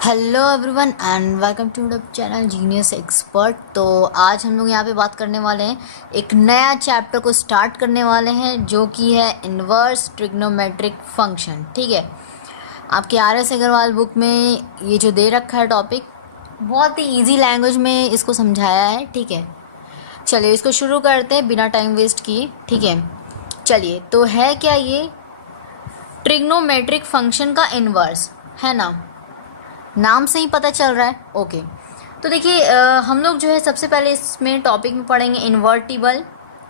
Hello everyone and welcome to the channel genius expert. तो आज हम लोग यहाँ पे बात करने वाले हैं, एक नया चैप्टर को स्टार्ट करने वाले हैं जो कि है इन्वर्स ट्रिग्नोमेट्रिक फंक्शन। ठीक है, आपके RS अग्रवाल बुक में ये जो दे रखा है टॉपिक, बहुत ही इजी लैंग्वेज में इसको समझाया है। ठीक है, चलिए इसको शुरू करते हैं बिना टाइम वेस्ट किए। ठीक है, चलिए तो है क्या ये ट्रिग्नोमेट्रिक फंक्शन का इन्वर्स है ना, नाम से ही पता चल रहा है। ओके, तो देखिए हम लोग जो है सबसे पहले इसमें टॉपिक में पढ़ेंगे इन्वर्टिबल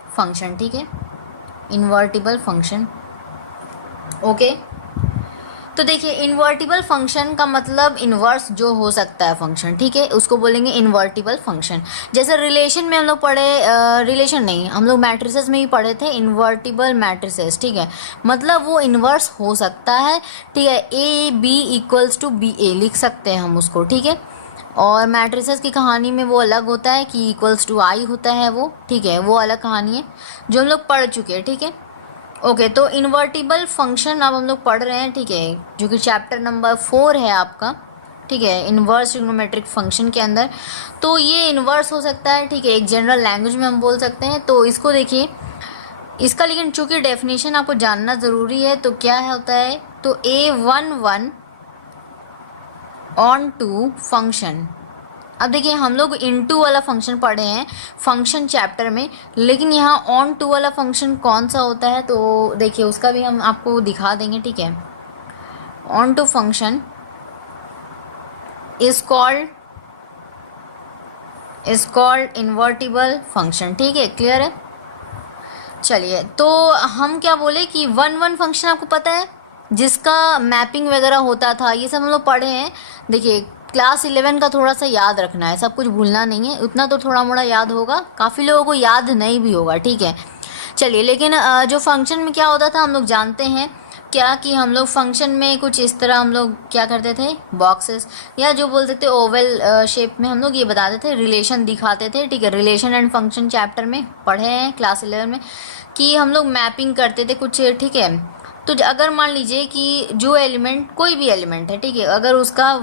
फंक्शन। ठीक है, इन्वर्टिबल फंक्शन। ओके, तो देखिए इन्वर्टिबल फंक्शन का मतलब इन्वर्स जो हो सकता है फंक्शन, ठीक है, उसको बोलेंगे इन्वर्टिबल फंक्शन। जैसे रिलेशन में हम लोग पढ़े, रिलेशन नहीं, हम लोग मैट्रिसेस में ही पढ़े थे इन्वर्टिबल मैट्रिसेस। ठीक है, मतलब वो इन्वर्स हो सकता है। ठीक है, AB=BA लिख सकते हैं हम उसको। ठीक है, और मैट्रिसेस की कहानी में वो अलग होता है कि I होता है वो। ठीक है, वो अलग कहानी है जो हम लोग पढ़ चुके हैं। ठीक है, ओके, तो इन्वर्टिबल फंक्शन अब हम लोग पढ़ रहे हैं। ठीक है, जो कि चैप्टर नंबर 4 है आपका। ठीक है, इन्वर्स ट्रिग्नोमेट्रिक फंक्शन के अंदर। तो ये इन्वर्स हो सकता है। ठीक है, एक जनरल लैंग्वेज में हम बोल सकते हैं। तो इसको देखिए, इसका लेकिन चूंकि डेफिनेशन आपको जानना ज़रूरी है, तो क्या होता है, तो A11 ऑन टू फंक्शन। अब देखिए हम लोग इनटू वाला फंक्शन पढ़े हैं फंक्शन चैप्टर में, लेकिन यहाँ ऑन टू वाला फंक्शन कौन सा होता है, तो देखिए उसका भी हम आपको दिखा देंगे। ठीक है, onto function is called invertible function. ठीक है, क्लियर है। चलिए, तो हम क्या बोले कि 1 फंक्शन आपको पता है जिसका मैपिंग वगैरह होता था, ये सब हम लोग पढ़े हैं। देखिए क्लास 11 का थोड़ा सा याद रखना है, सब कुछ भूलना नहीं है, उतना तो थोड़ा मोड़ा याद होगा, काफ़ी लोगों को याद नहीं भी होगा। ठीक है, चलिए, लेकिन जो फंक्शन में क्या होता था हम लोग जानते हैं क्या, कि हम लोग फंक्शन में कुछ इस तरह हम लोग क्या करते थे, बॉक्सेस या जो बोलते थे ओवल शेप में हम लोग ये बताते थे, रिलेशन दिखाते थे। ठीक है, रिलेशन एंड फंक्शन चैप्टर में पढ़े हैं क्लास 11 में, कि हम लोग मैपिंग करते थे कुछ। ठीक है, तो अगर मान लीजिए कि जो एलिमेंट, कोई भी एलिमेंट है, ठीक है, अगर उसका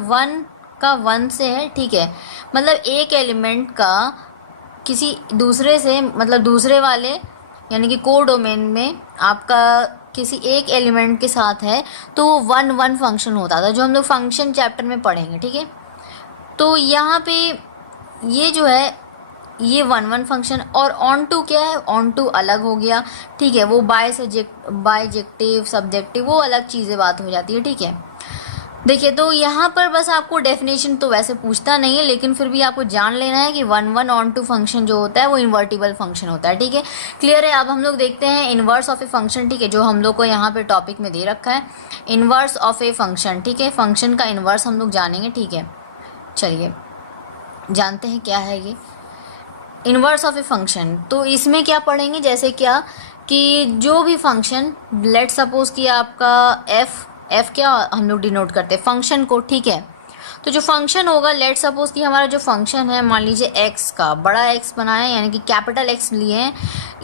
1 से है, ठीक है, मतलब एक एलिमेंट का किसी दूसरे से, मतलब दूसरे वाले यानी कि कोडोमेन में आपका किसी एक एलिमेंट के साथ है, तो वो 1 फंक्शन होता था, जो हम लोग फंक्शन चैप्टर में पढ़ेंगे। ठीक है, तो यहाँ पे ये जो है ये 1 फंक्शन, और ऑन टू क्या है, ऑन टू अलग हो गया। ठीक है, वो बायजेक्टिव सब्जेक्टिव वो अलग चीज़ें बात हो जाती है। ठीक है, देखिए तो यहाँ पर बस आपको डेफिनेशन तो वैसे पूछता नहीं है, लेकिन फिर भी आपको जान लेना है कि 1 ऑन टू फंक्शन जो होता है वो इन्वर्टिबल फंक्शन होता है। ठीक है, क्लियर है। अब हम लोग देखते हैं इन्वर्स ऑफ ए फंक्शन। ठीक है, जो हम लोग को यहाँ पे टॉपिक में दे रखा है, इन्वर्स ऑफ ए फंक्शन। ठीक है, फंक्शन का इन्वर्स हम लोग जानेंगे। ठीक है, चलिए जानते हैं क्या है ये इन्वर्स ऑफ ए फंक्शन। तो इसमें क्या पढ़ेंगे, जैसे क्या कि जो भी फंक्शन, लेट सपोज कि आपका एफ क्या हम लोग डिनोट करते हैं फंक्शन को। ठीक है, तो जो फंक्शन होगा, लेट सपोज कि हमारा जो फंक्शन है, मान लीजिए एक्स का बड़ा एक्स बनाया, यानी कि कैपिटल एक्स लिए हैं,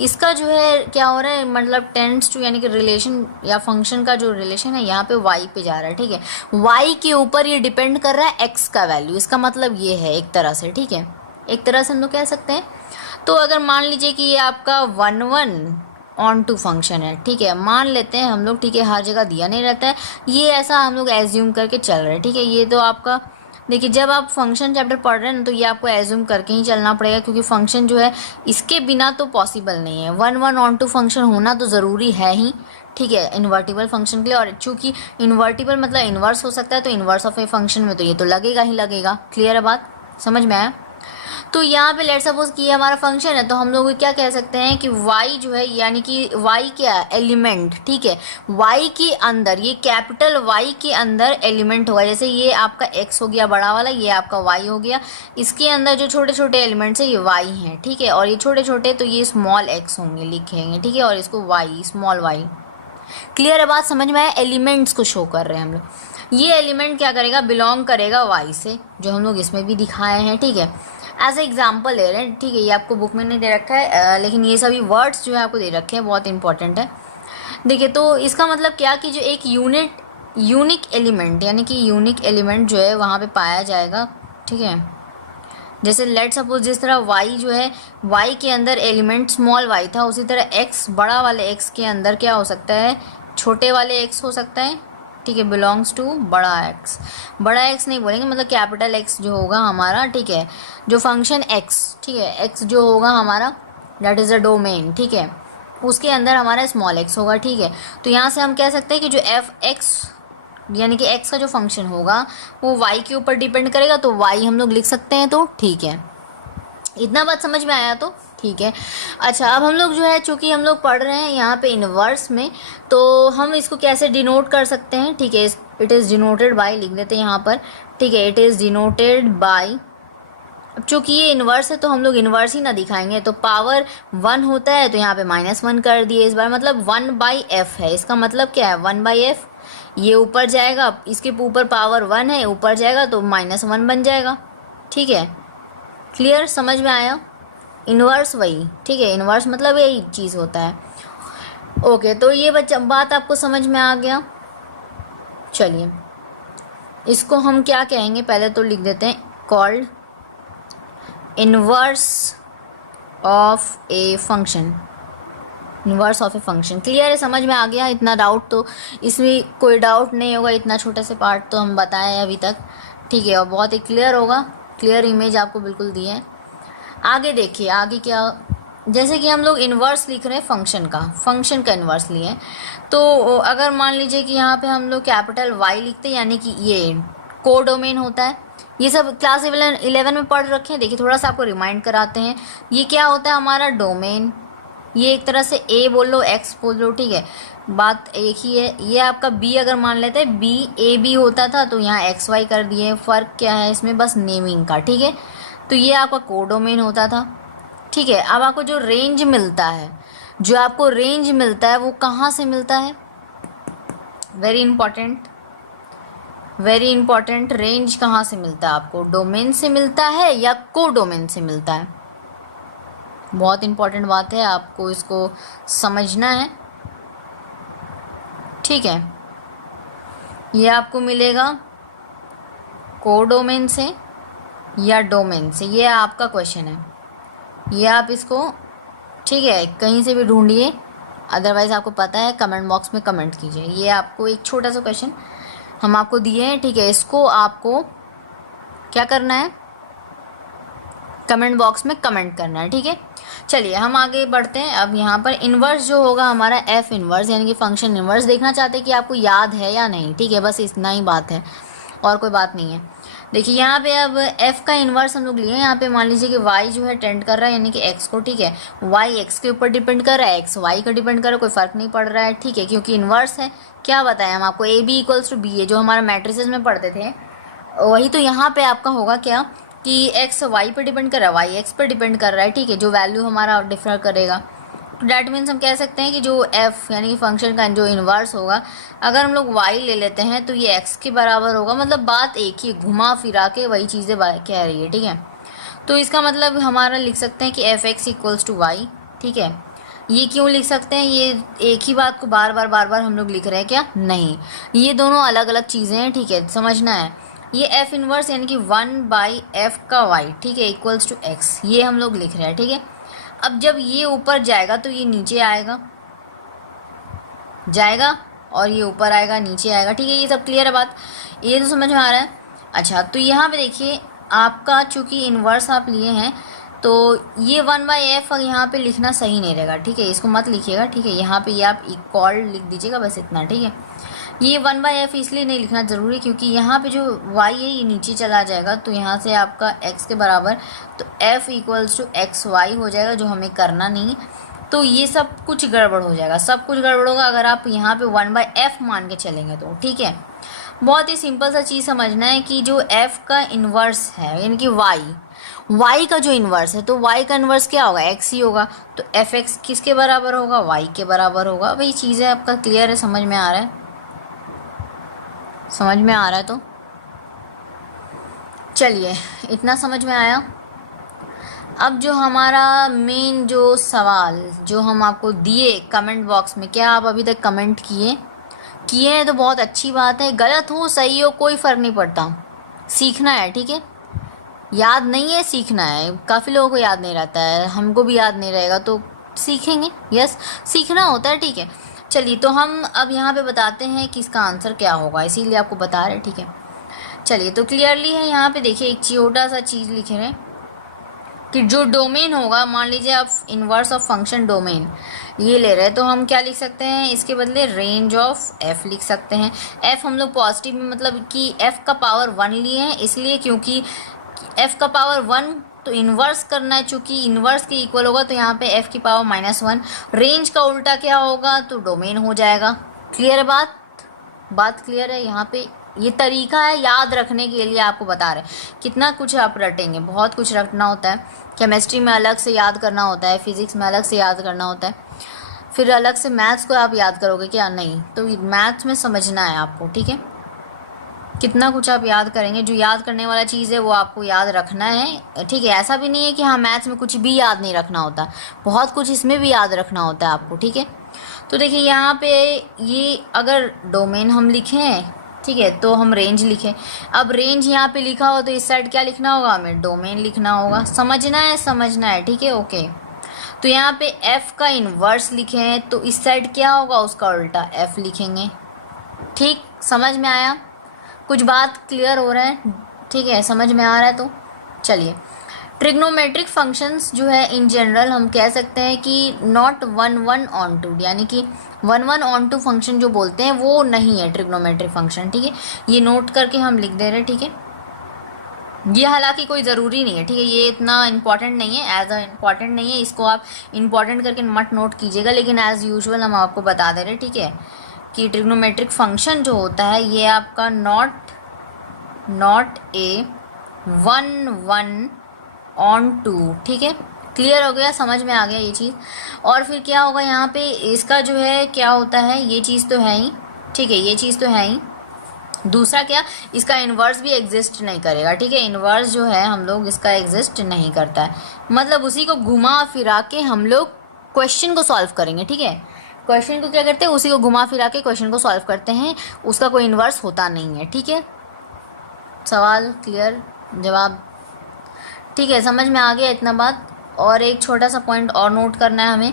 इसका जो है क्या हो रहा है, मतलब टेंड्स टू, यानी कि रिलेशन या फंक्शन का जो रिलेशन है यहाँ पे वाई पे जा रहा है। ठीक है, वाई के ऊपर ये डिपेंड कर रहा है एक्स का वैल्यू, इसका मतलब ये है एक तरह से। ठीक है, एक तरह से हम लोग कह सकते हैं। तो अगर मान लीजिए कि ये आपका 1 ऑन टू फंक्शन है, ठीक है, मान लेते हैं हम लोग, ठीक है, हर जगह दिया नहीं रहता है, ये ऐसा हम लोग एज्यूम करके चल रहे हैं। ठीक है, ये तो आपका देखिए जब आप फंक्शन चैप्टर पढ़ रहे हैं ना, तो ये आपको एज्यूम करके ही चलना पड़ेगा, क्योंकि फंक्शन जो है इसके बिना तो पॉसिबल नहीं है। 1 ऑन टू फंक्शन होना तो ज़रूरी है ही। ठीक है, इन्वर्टिबल फंक्शन के लिए, और चूंकि इन्वर्टिबल मतलब इन्वर्स हो सकता है, तो इन्वर्स ऑफ ए फंक्शन में तो ये तो लगेगा ही लगेगा। क्लियर है बात, समझ में आया। तो यहाँ पे लेट सपोज कि ये हमारा फंक्शन है, तो हम लोग क्या कह सकते हैं कि y जो है, यानी कि y क्या है, एलिमेंट। ठीक है, y के अंदर, ये कैपिटल Y के अंदर एलिमेंट होगा। जैसे ये आपका x हो गया बड़ा वाला, ये आपका y हो गया, इसके अंदर जो छोटे छोटे एलिमेंट्स है ये y हैं। ठीक है, और ये छोटे छोटे तो ये स्मॉल x होंगे, लिखेंगे। ठीक है, और इसको y, स्मॉल y। क्लियर है बात, समझ में आया। एलिमेंट्स को शो कर रहे हैं हम लोग। ये एलिमेंट क्या करेगा, बिलोंग करेगा y से, जो हम लोग इसमें भी दिखाए हैं। ठीक है, एज ए एग्जाम्पल ले रहे हैं, ठीक है, ये आपको बुक में नहीं दे रखा है, लेकिन ये सभी वर्ड्स जो है आपको दे रखे हैं, बहुत इंपॉर्टेंट है। देखिए, तो इसका मतलब क्या कि जो एक यूनिक एलिमेंट, यानी कि यूनिक एलिमेंट जो है वहाँ पे पाया जाएगा, ठीक है। जैसे लेट सपोज जिस तरह y जो है, y के अंदर एलिमेंट स्मॉल y था, उसी तरह x बड़ा वाले x के अंदर क्या हो सकता है, छोटे वाले x हो सकता है, ठीक है, बिलोंग्स टू बड़ा x। बड़ा x नहीं बोलेंगे, मतलब कैपिटल X जो होगा हमारा, ठीक है, जो फंक्शन x, ठीक है, x जो होगा हमारा दैट इज़ अ डोमेन, ठीक है, उसके अंदर हमारा स्मॉल x होगा, ठीक है। तो यहाँ से हम कह सकते हैं कि जो f(x) यानी कि x का जो फंक्शन होगा वो y के ऊपर डिपेंड करेगा, तो y हम लोग लिख सकते हैं, तो ठीक है, इतना बात समझ में आया, तो ठीक है। अच्छा, अब हम लोग जो है, चूँकि हम लोग पढ़ रहे हैं यहाँ पे इनवर्स में, तो हम इसको कैसे डिनोट कर सकते हैं, ठीक है, इट इज़ डिनोटेड बाय लिख देते हैं यहाँ पर, ठीक है, इट इज़ डिनोटेड बाय। अब चूँकि ये इन्वर्स है तो हम लोग इन्वर्स ही ना दिखाएंगे, तो पावर 1 होता है तो यहाँ पे -1 कर दिए इस बार, मतलब 1/f है, इसका मतलब क्या है 1/f, ये ऊपर जाएगा, इसके ऊपर पावर 1 है, ऊपर जाएगा तो -1 बन जाएगा, ठीक है, क्लियर, समझ में आया। इन्वर्स वही, ठीक है, इन्वर्स मतलब यही चीज़ होता है। ओके, तो ये बात आपको समझ में आ गया। चलिए, इसको हम क्या कहेंगे, पहले तो लिख देते हैं, called inverse of a function, inverse of a function. Clear है, समझ में आ गया। इतना डाउट तो इसमें कोई डाउट नहीं होगा, इतना छोटे से पार्ट तो हम बताए अभी तक, ठीक है, और बहुत ही क्लियर होगा, क्लियर इमेज आपको बिल्कुल दी है। आगे देखिए, आगे क्या, जैसे कि हम लोग इन्वर्स लिख रहे हैं फंक्शन का इन्वर्स लिए, तो अगर मान लीजिए कि यहाँ पे हम लोग कैपिटल Y लिखते हैं, यानी कि ये कोडोमेन होता है, ये सब क्लास 11 में पढ़ रखे हैं। देखिए, थोड़ा सा आपको रिमाइंड कराते हैं, ये क्या होता है हमारा डोमेन, ये एक तरह से A बोल लो, X बोल लो, ठीक है, बात एक ही है। ये आपका B अगर मान लेते हैं, B होता था, तो यहाँ XY कर दिए, फ़र्क क्या है इसमें, बस नेमिंग का, ठीक है। तो ये आपका कोडोमेन होता था, ठीक है। अब आपको जो रेंज मिलता है, वो कहाँ से मिलता है, वेरी इंपॉर्टेंट, रेंज कहाँ से मिलता है आपको, डोमेन से मिलता है या कोडोमेन से मिलता है, बहुत इंपॉर्टेंट बात है, आपको इसको समझना है, ठीक है। ये आपको मिलेगा कोडोमेन से या डोमेन से, ये आपका क्वेश्चन है, ये आप इसको, ठीक है, कहीं से भी ढूंढिए, अदरवाइज़ आपको पता है कमेंट बॉक्स में कमेंट कीजिए। ये आपको एक छोटा सा क्वेश्चन हम आपको दिए हैं, ठीक है, इसको आपको क्या करना है, कमेंट बॉक्स में कमेंट करना है, ठीक है। चलिए, हम आगे बढ़ते हैं। अब यहाँ पर इन्वर्स जो होगा हमारा f इन्वर्स, यानी कि फंक्शन इन्वर्स, देखना चाहते हैं कि आपको याद है या नहीं, ठीक है, बस इतना ही बात है, और कोई बात नहीं है। देखिए, यहाँ पे अब f का इन्वर्स हम लोग लिए, यहाँ पे मान लीजिए कि y जो है टेंड कर रहा है, यानी कि x को, ठीक है, y x के ऊपर डिपेंड कर रहा है, x y का डिपेंड कर रहा है, कोई फ़र्क नहीं पड़ रहा है, ठीक है, क्योंकि इन्वर्स है। क्या बताया हम आपको, AB = B है, जो हमारा मैट्रिसेस में पढ़ते थे, वही तो यहाँ पे आपका होगा क्या कि x y पे डिपेंड कर रहा है, y x पे डिपेंड कर रहा है, ठीक है, जो वैल्यू हमारा डिफर करेगा। तो डैट मीन्स हम कह सकते हैं कि जो f यानी कि फंक्शन का जो इन्वर्स होगा, अगर हम लोग y ले लेते हैं तो ये x के बराबर होगा, मतलब बात एक ही, घुमा फिरा के वही चीज़ें कह रही है, ठीक है। तो इसका मतलब हमारा लिख सकते हैं कि f(x) = y, ठीक है। ये क्यों लिख सकते हैं, ये एक ही बात को बार बार हम लोग लिख रहे हैं क्या, नहीं, ये दोनों अलग अलग चीज़ें हैं, ठीक है, समझना है। ये f इन्वर्स यानी कि 1/f का y, ठीक है, = x, ये हम लोग लिख रहे हैं, ठीक है। अब जब ये ऊपर जाएगा तो ये नीचे जाएगा और ये ऊपर आएगा, नीचे आएगा, ठीक है, ये सब क्लियर है बात, ये तो समझ में आ रहा है। अच्छा, तो यहाँ पे देखिए, आपका चूँकि इन्वर्स आप लिए हैं, तो ये 1/f यहाँ पे लिखना सही नहीं रहेगा, ठीक है, इसको मत लिखिएगा, ठीक है, यहाँ पे ये आप इक्वल लिख दीजिएगा, बस इतना, ठीक है। ये 1/f इसलिए नहीं लिखना ज़रूरी, क्योंकि यहाँ पे जो y है ये नीचे चला जाएगा, तो यहाँ से आपका x के बराबर, तो f = xy हो जाएगा, जो हमें करना नहीं। तो ये सब कुछ गड़बड़ हो जाएगा, सब कुछ गड़बड़ होगा अगर आप यहाँ पे 1/f मान के चलेंगे तो, ठीक है। बहुत ही सिंपल सा चीज़ समझना है कि जो f का इन्वर्स है, यानी कि y का जो इन्वर्स है, तो y का इन्वर्स क्या होगा, x ही होगा, तो f(x) किसके बराबर होगा, y के बराबर होगा। वही चीज़ है, आपका क्लियर है, समझ में आ रहा है, तो चलिए, इतना समझ में आया। अब जो हमारा मेन जो सवाल जो हम आपको दिए कमेंट बॉक्स में, क्या आप अभी तक कमेंट किए हैं तो बहुत अच्छी बात है। गलत हो सही हो कोई फ़र्क नहीं पड़ता, सीखना है, ठीक है। याद नहीं है, सीखना है। काफ़ी लोगों को याद नहीं रहता है, हमको भी याद नहीं रहेगा तो सीखेंगे। यस, सीखना होता है, ठीक है। चलिए, तो हम अब यहाँ पे बताते हैं कि इसका आंसर क्या होगा, इसीलिए आपको बता रहे हैं, ठीक है। चलिए, तो क्लियरली है यहाँ पे देखिए, एक छोटा सा चीज़ लिखे हैं कि जो डोमेन होगा, मान लीजिए आप इनवर्स ऑफ फंक्शन डोमेन ये ले रहे हैं, तो हम क्या लिख सकते हैं इसके बदले, रेंज ऑफ एफ लिख सकते हैं। एफ हम लोग पॉजिटिव में, मतलब कि एफ का पावर 1 लिए हैं, इसलिए क्योंकि एफ का पावर 1 तो इन्वर्स करना है, चूंकि इन्वर्स के इक्वल होगा तो यहाँ पे एफ की पावर -1। रेंज का उल्टा क्या होगा, तो डोमेन हो जाएगा। क्लियर है बात क्लियर है। यहाँ पे ये तरीका है याद रखने के लिए, आपको बता रहे कितना कुछ आप रटेंगे, बहुत कुछ रटना होता है। केमिस्ट्री में अलग से याद करना होता है, फिजिक्स में अलग से याद करना होता है, फिर अलग से मैथ्स को आप याद करोगे क्या, नहीं, तो मैथ्स में समझना है आपको, ठीक है। कितना कुछ आप याद करेंगे, जो याद करने वाला चीज़ है वो आपको याद रखना है, ठीक है। ऐसा भी नहीं है कि हाँ मैथ्स में कुछ भी याद नहीं रखना होता, बहुत कुछ इसमें भी याद रखना होता है आपको, ठीक है। तो देखिए यहाँ पे ये अगर डोमेन हम लिखें, ठीक है, तो हम रेंज लिखें। अब रेंज यहाँ पे लिखा हो तो इस साइड क्या लिखना होगा, हमें डोमेन लिखना होगा। समझना है, ठीक है, ओके। तो यहाँ पे f का इन्वर्स लिखें तो इस साइड क्या होगा, उसका उल्टा f लिखेंगे। ठीक, समझ में आया, कुछ बात क्लियर हो रहा है, ठीक है, समझ में आ रहा है। तो चलिए, ट्रिग्नोमेट्रिक फंक्शंस जो है इन जनरल हम कह सकते हैं कि नॉट 1 ऑन 2, यानी कि 1 ऑन 2 फंक्शन जो बोलते हैं वो नहीं है ट्रिग्नोमेट्रिक फंक्शन, ठीक है। ये नोट करके हम लिख दे रहे हैं, ठीक है। ये हालांकि कोई ज़रूरी नहीं है, ठीक है, ये इतना इंपॉर्टेंट नहीं है, एज अ इम्पॉर्टेंट नहीं है, इसको आप इंपॉर्टेंट करके मत नोट कीजिएगा, लेकिन एज़ यूजुअल हम आपको बता दे रहे हैं, ठीक है, कि ट्रिग्नोमेट्रिक फंक्शन जो होता है ये आपका नॉट ए 1 ऑन 2, ठीक है। क्लियर हो गया, समझ में आ गया ये चीज़। और फिर क्या होगा यहाँ पे, इसका जो है क्या होता है, ये चीज़ तो है ही, ठीक है, ये चीज़ तो है ही। दूसरा क्या, इसका इन्वर्स भी एग्जिस्ट नहीं करेगा, ठीक है। इन्वर्स जो है हम लोग इसका एग्जिस्ट नहीं करता है, मतलब उसी को घुमा फिरा के हम लोग क्वेश्चन को सॉल्व करेंगे, ठीक है। क्वेश्चन को क्या करते हैं, उसी को घुमा फिरा के क्वेश्चन को सॉल्व करते हैं, उसका कोई इन्वर्स होता नहीं है, ठीक है। सवाल क्लियर, जवाब ठीक है, समझ में आ गया इतना बात। और एक छोटा सा पॉइंट और नोट करना है हमें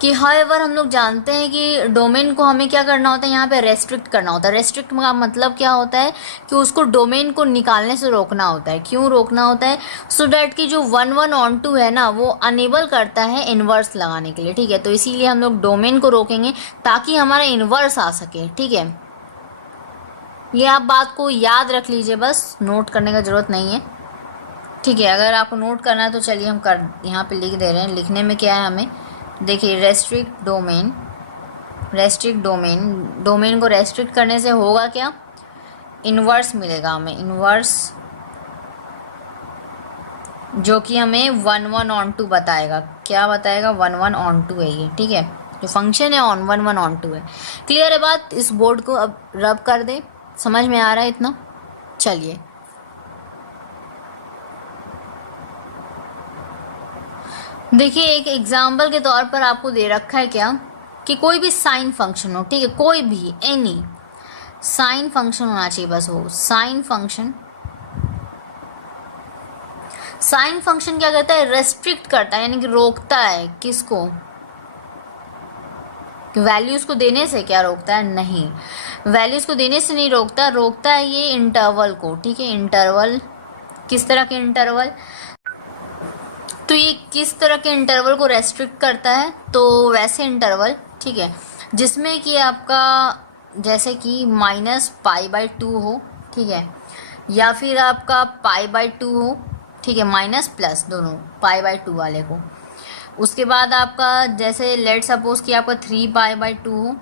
कि हाउएवर हम लोग जानते हैं कि डोमेन को हमें क्या करना होता है, यहाँ पे रेस्ट्रिक्ट करना होता है। रेस्ट्रिक्ट का मतलब क्या होता है कि उसको डोमेन को निकालने से रोकना होता है। क्यों रोकना होता है, सो डैट कि जो 1 ऑन 2 है ना वो अनेबल करता है इन्वर्स लगाने के लिए, ठीक है। तो इसीलिए हम लोग डोमेन को रोकेंगे ताकि हमारा इन्वर्स आ सके, ठीक है। ये आप बात को याद रख लीजिए, बस नोट करने का ज़रूरत नहीं है, ठीक है। अगर आपको नोट करना है तो चलिए हम यहाँ पे लिख दे रहे हैं। लिखने में क्या है हमें, देखिए, रेस्ट्रिक्ट डोमेन को रेस्ट्रिक्ट करने से होगा क्या, इन्वर्स मिलेगा हमें, इन्वर्स जो कि हमें 1 ऑन 2 बताएगा। क्या बताएगा, 1 ऑन 2 है ये, ठीक है। जो फंक्शन है 1 ऑन 2 है। क्लियर है बात, इस बोर्ड को अब रब कर दे, समझ में आ रहा है इतना। चलिए, देखिए, एक एग्जाम्पल के तौर पर आपको दे रखा है क्या, कि कोई भी साइन फंक्शन हो, ठीक है, कोई भी एनी साइन फंक्शन होना चाहिए, बस वो साइन फंक्शन क्या करता है, रेस्ट्रिक्ट करता है, यानी कि रोकता है किसको, वैल्यूज को देने से। क्या रोकता है, नहीं, वैल्यूज को देने से नहीं रोकता, रोकता है ये इंटरवल को, ठीक है। इंटरवल, किस तरह के इंटरवल, तो ये किस तरह के इंटरवल को रेस्ट्रिक्ट करता है, तो वैसे इंटरवल, ठीक है, जिसमें कि आपका जैसे कि -π/2 हो, ठीक है, या फिर आपका π/2 हो, ठीक है, माइनस प्लस दोनों π/2 वाले को। उसके बाद आपका जैसे लेट सपोज कि आपका 3π/2 हो,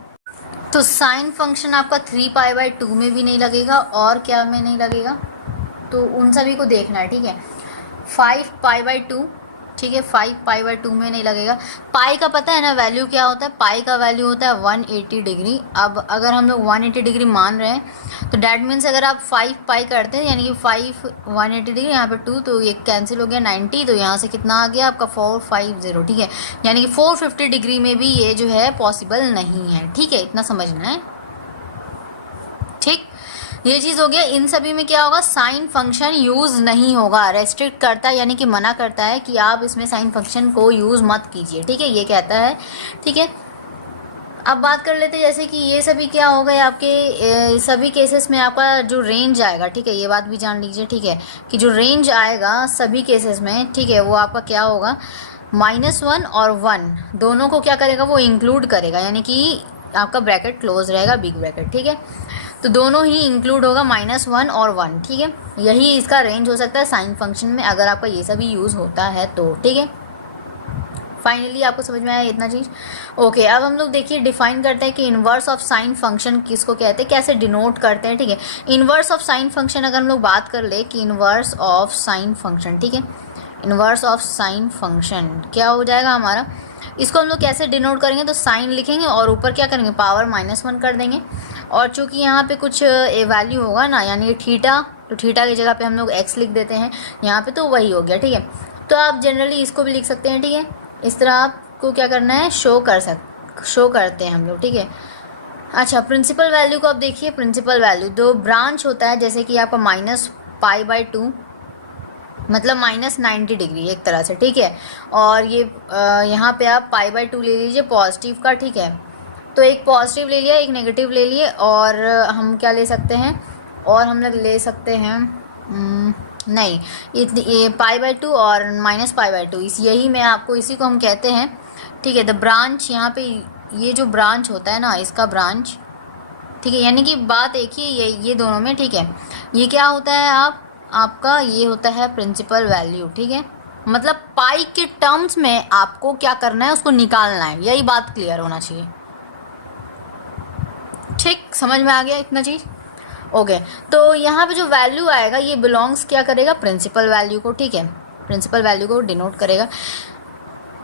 तो साइन फंक्शन आपका 3π/2 में भी नहीं लगेगा, और क्या में नहीं लगेगा, तो उन सभी को देखना है, ठीक है। 5π/2 ठीक है। 5 पाई/2 में नहीं लगेगा। पाई का पता है ना वैल्यू क्या होता है, पाई का वैल्यू होता है 180 डिग्री। अब अगर हम लोग 180 डिग्री मान रहे हैं तो डैट मीन्स अगर आप 5 पाई करते हैं यानी कि 5 180 डिग्री, यहाँ पे 2 तो ये कैंसिल हो गया 90, तो यहाँ से कितना आ गया आपका 450, ठीक है। यानी कि 450 डिग्री में भी ये जो है पॉसिबल नहीं है, ठीक है, इतना समझना है, ठीक। ये चीज़ हो गया। इन सभी में क्या होगा, साइन फंक्शन यूज़ नहीं होगा, रेस्ट्रिक्ट करता है यानी कि मना करता है कि आप इसमें साइन फंक्शन को यूज़ मत कीजिए, ठीक है, ये कहता है, ठीक है। अब बात कर लेते हैं जैसे कि ये सभी क्या हो गए आपके सभी केसेस में आपका जो रेंज आएगा, ठीक है, ये बात भी जान लीजिए, ठीक है, कि जो रेंज आएगा सभी केसेस में, ठीक है, वो आपका क्या होगा, -1 और 1 दोनों को क्या करेगा, वो इंक्लूड करेगा, यानी कि आपका ब्रैकेट क्लोज रहेगा, बिग ब्रैकेट, ठीक है, तो दोनों ही इंक्लूड होगा -1 और 1, ठीक है। यही इसका रेंज हो सकता है साइन फंक्शन में अगर आपका ये सभी यूज़ होता है तो, ठीक है। फाइनली आपको समझ में आया इतना चीज़, ओके। अब हम लोग देखिए डिफाइन करते हैं कि इन्वर्स ऑफ साइन फंक्शन किसको कहते हैं, कैसे डिनोट करते हैं, ठीक है। इन्वर्स ऑफ साइन फंक्शन अगर हम लोग बात कर ले कि इन्वर्स ऑफ साइन फंक्शन, ठीक है, इन्वर्स ऑफ साइन फंक्शन क्या हो जाएगा हमारा, इसको हम लोग कैसे डिनोट करेंगे, तो साइन लिखेंगे और ऊपर क्या करेंगे, पावर -1 कर देंगे, और चूंकि यहाँ पे कुछ वैल्यू होगा ना, यानी कि थीटा, तो थीटा की जगह पे हम लोग x लिख देते हैं यहाँ पे, तो वही हो गया, ठीक है। तो आप जनरली इसको भी लिख सकते हैं, ठीक है, इस तरह आपको क्या करना है, शो करते हैं हम लोग, ठीक है। अच्छा, प्रिंसिपल वैल्यू को आप देखिए, प्रिंसिपल वैल्यू दो ब्रांच होता है, जैसे कि आपका -π/2 मतलब -90 डिग्री एक तरह से, ठीक है, और ये यहाँ पे आप π/2 ले लीजिए पॉजिटिव का, ठीक है, तो एक पॉजिटिव ले लिया, एक नेगेटिव ले लिए, और हम क्या ले सकते हैं, और हम लोग ले सकते हैं नहीं, ये π/2 और -π/2 यही मैं आपको, इसी को हम कहते हैं, ठीक है, द ब्रांच। यहाँ पे ये जो ब्रांच होता है ना, इसका ब्रांच, ठीक है, यानी कि बात एक ही ये दोनों में, ठीक है। ये क्या होता है आपका ये होता है प्रिंसिपल वैल्यू, ठीक है, मतलब पाई के टर्म्स में आपको क्या करना है, उसको निकालना है, यही बात क्लियर होना चाहिए, ठीक, समझ में आ गया इतना चीज़, ओके। तो यहाँ पे जो वैल्यू आएगा ये बिलोंग्स क्या करेगा, प्रिंसिपल वैल्यू को, ठीक है, प्रिंसिपल वैल्यू को डिनोट करेगा।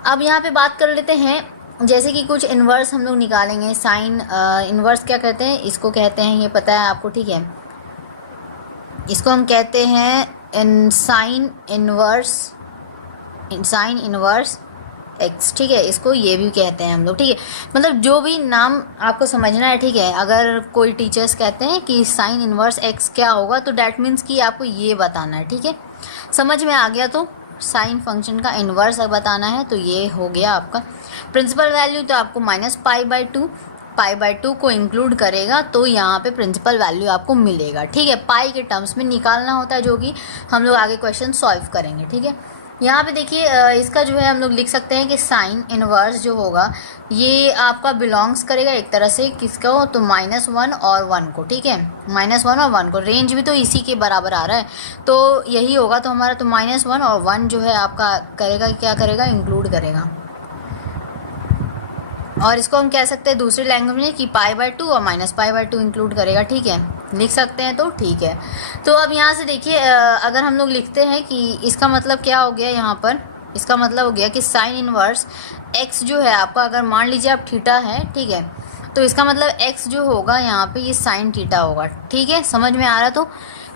अब यहाँ पे बात कर लेते हैं, जैसे कि कुछ इन्वर्स हम लोग निकालेंगे, साइन इन्वर्स क्या कहते हैं, इसको कहते हैं, ये पता है आपको, ठीक है, इसको हम कहते हैं साइन इन्वर्स x, ठीक है, इसको ये भी कहते हैं हम लोग, ठीक है, मतलब जो भी नाम आपको समझना है, ठीक है। अगर कोई टीचर्स कहते हैं कि साइन इन्वर्स x क्या होगा, तो डैट मीन्स कि आपको ये बताना है, ठीक है, समझ में आ गया। तो साइन फंक्शन का इन्वर्स बताना है, तो ये हो गया आपका प्रिंसिपल वैल्यू, तो आपको -π/2 को इंक्लूड करेगा, तो यहाँ पे प्रिंसिपल वैल्यू आपको मिलेगा, ठीक है। पाई के टर्म्स में निकालना होता है, जो कि हम लोग आगे क्वेश्चन सॉल्व करेंगे, ठीक है। यहाँ पे देखिए इसका जो है हम लोग लिख सकते हैं कि साइन इनवर्स जो होगा ये आपका बिलोंग्स करेगा एक तरह से किसको, तो -1 और 1 को, ठीक है, -1 और 1 को, रेंज भी तो इसी के बराबर आ रहा है, तो यही होगा, तो हमारा तो -1 और 1 जो है आपका करेगा, क्या करेगा, इंक्लूड करेगा, और इसको हम कह सकते हैं दूसरी लैंग्वेज में कि π/2 और -π/2 इंक्लूड करेगा, ठीक है, लिख सकते हैं, तो ठीक है। तो अब यहाँ से देखिए अगर हम लोग लिखते हैं कि इसका मतलब क्या हो गया, यहाँ पर इसका मतलब हो गया कि साइन इनवर्स x जो है आपका, अगर मान लीजिए आप थीटा है, ठीक है, तो इसका मतलब x जो होगा यहाँ पे ये साइन थीटा होगा, ठीक है, समझ में आ रहा। तो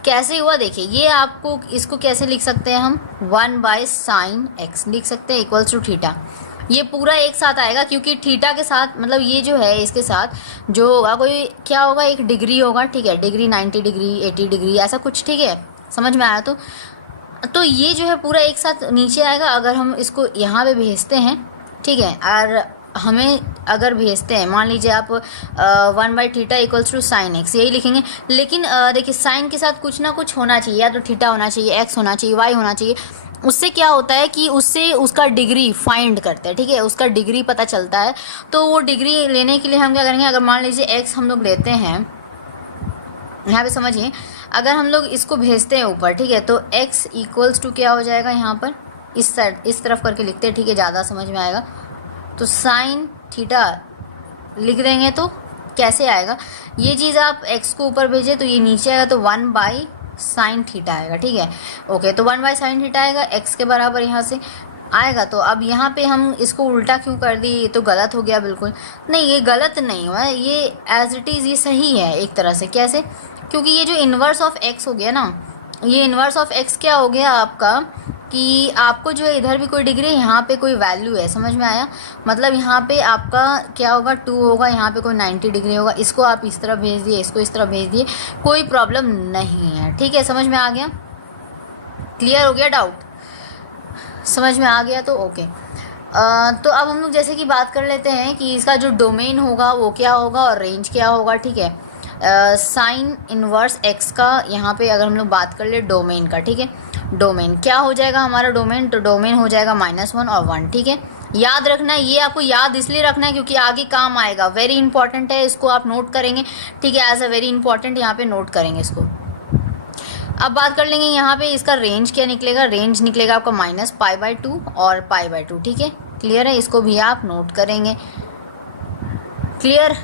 कैसे हुआ देखिए, ये आपको इसको कैसे लिख सकते हैं हम, 1/sin x लिख सकते हैं इक्वल्स टू थीटा, ये पूरा एक साथ आएगा क्योंकि थीटा के साथ मतलब ये जो है इसके साथ जो होगा कोई क्या होगा, एक डिग्री होगा, ठीक है, डिग्री 90 डिग्री 80 डिग्री ऐसा कुछ, ठीक है, समझ में आया। तो ये जो है पूरा एक साथ नीचे आएगा। अगर हम इसको यहाँ पे भेजते हैं, ठीक है, और हमें अगर भेजते हैं, मान लीजिए आप 1/θ इक्वल्स टू साइन एक्स यही लिखेंगे, लेकिन देखिए साइन के साथ कुछ ना कुछ होना चाहिए, या तो थीटा होना चाहिए, एक्स होना चाहिए, वाई होना चाहिए। उससे क्या होता है कि उससे उसका डिग्री फाइंड करते हैं, ठीक है, उसका डिग्री पता चलता है। तो वो डिग्री लेने के लिए हम क्या करेंगे, अगर मान लीजिए एक्स हम लोग लेते हैं, यहाँ पे समझिए, अगर हम लोग इसको भेजते हैं ऊपर, ठीक है, तो x इक्वल्स टू क्या हो जाएगा, यहाँ पर इस साइड इस तरफ करके लिखते हैं, ठीक है, ज़्यादा समझ में आएगा। तो साइन थीटा लिख देंगे तो कैसे आएगा, ये चीज़ आप x को ऊपर भेजें तो ये नीचे आएगा, तो 1/sin थीटा आएगा, ठीक है, ओके। तो 1/sin थीटा आएगा x के बराबर यहाँ से, आएगा। तो अब यहाँ पे हम इसको उल्टा क्यों कर दिए, ये तो गलत हो गया बिल्कुल। नहीं, ये गलत नहीं हुआ, ये एज इट इज़ ये सही है एक तरह से। कैसे? क्योंकि ये जो इन्वर्स ऑफ एक्स हो गया ना, ये इन्वर्स ऑफ एक्स क्या हो गया आपका, कि आपको जो है इधर भी कोई डिग्री, यहाँ पे कोई वैल्यू है, समझ में आया? मतलब यहाँ पे आपका क्या होगा, 2 होगा, यहाँ पे कोई 90 डिग्री होगा, इसको आप इस तरफ भेज दिए, इसको इस तरफ भेज दिए, कोई प्रॉब्लम नहीं है। ठीक है, समझ में आ गया? क्लियर हो गया डाउट? समझ में आ गया तो ओके। तो अब हम लोग जैसे कि बात कर लेते हैं कि इसका जो डोमेन होगा वो क्या होगा और रेंज क्या होगा। ठीक है, साइन इनवर्स एक्स का यहाँ पे अगर हम लोग बात कर ले डोमेन का, ठीक है, डोमेन क्या हो जाएगा हमारा डोमेन, तो डोमेन हो जाएगा -1 और 1। ठीक है, याद रखना है, ये आपको याद इसलिए रखना है क्योंकि आगे काम आएगा, वेरी इंपॉर्टेंट है, इसको आप नोट करेंगे। ठीक है, एज अ वेरी इंपॉर्टेंट यहाँ पे नोट करेंगे इसको। अब बात कर लेंगे यहाँ पे इसका रेंज क्या निकलेगा, रेंज निकलेगा आपका -π/2 और π/2। ठीक है, क्लियर है, इसको भी आप नोट करेंगे। क्लियर,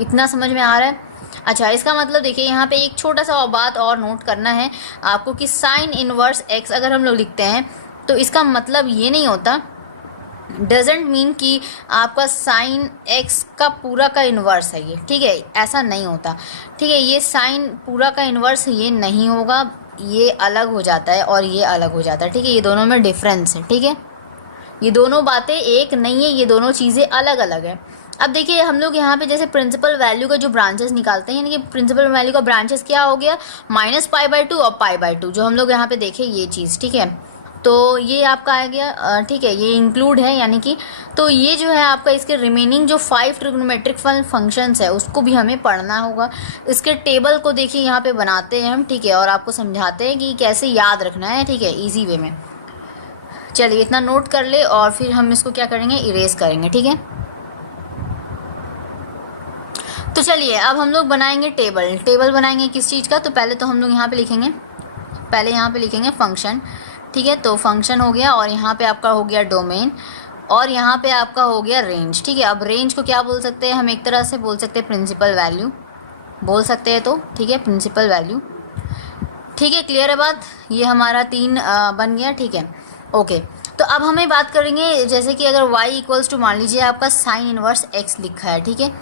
इतना समझ में आ रहा है? अच्छा, इसका मतलब देखिए यहाँ पे एक छोटा सा बात और नोट करना है आपको कि साइन इनवर्स एक्स अगर हम लोग लिखते हैं तो इसका मतलब ये नहीं होता, डजेंट मीन कि आपका साइन एक्स का पूरा का इन्वर्स है ये। ठीक है, ऐसा नहीं होता। ठीक है, ये साइन पूरा का इन्वर्स ये नहीं होगा, ये अलग हो जाता है और ये अलग हो जाता है। ठीक है, ये दोनों में डिफरेंस है। ठीक है, ये दोनों बातें एक नहीं है, ये दोनों चीज़ें अलग अलग है। अब देखिए हम लोग यहाँ पे जैसे प्रिंसिपल वैल्यू का जो ब्रांचेस निकालते हैं, यानी कि प्रिंसिपल वैल्यू का ब्रांचेस क्या हो गया, -π/2 और π/2, जो हम लोग यहाँ पे देखे ये चीज़। ठीक है, तो ये आपका आ गया। ठीक है, ये इंक्लूड है यानी कि, तो ये जो है आपका इसके रिमेनिंग जो 5 ट्रिग्नोमेट्रिक फंक्शंस है उसको भी हमें पढ़ना होगा। इसके टेबल को देखिए यहाँ पे बनाते हैं हम। ठीक है, और आपको समझाते हैं कि कैसे याद रखना है। ठीक है, ईजी वे में। चलिए इतना नोट कर ले और फिर हम इसको क्या करेंगे, इरेज करेंगे। ठीक है, तो चलिए अब हम लोग बनाएंगे टेबल। टेबल बनाएंगे किस चीज़ का, तो पहले तो हम लोग यहाँ पे लिखेंगे, पहले यहाँ पे लिखेंगे फंक्शन। ठीक है, तो फंक्शन हो गया और यहाँ पे आपका हो गया डोमेन और यहाँ पे आपका हो गया रेंज। ठीक है, अब रेंज को क्या बोल सकते हैं हम, एक तरह से बोल सकते हैं प्रिंसिपल वैल्यू बोल सकते हैं। तो ठीक है, प्रिंसिपल वैल्यू। ठीक है, क्लियर है बात, ये हमारा 3 बन गया। ठीक है, ओके। तो अब हमें बात करेंगे जैसे कि अगर y इक्वल्स टू, मान लीजिए आपका साइन इनवर्स x लिखा है। ठीक है,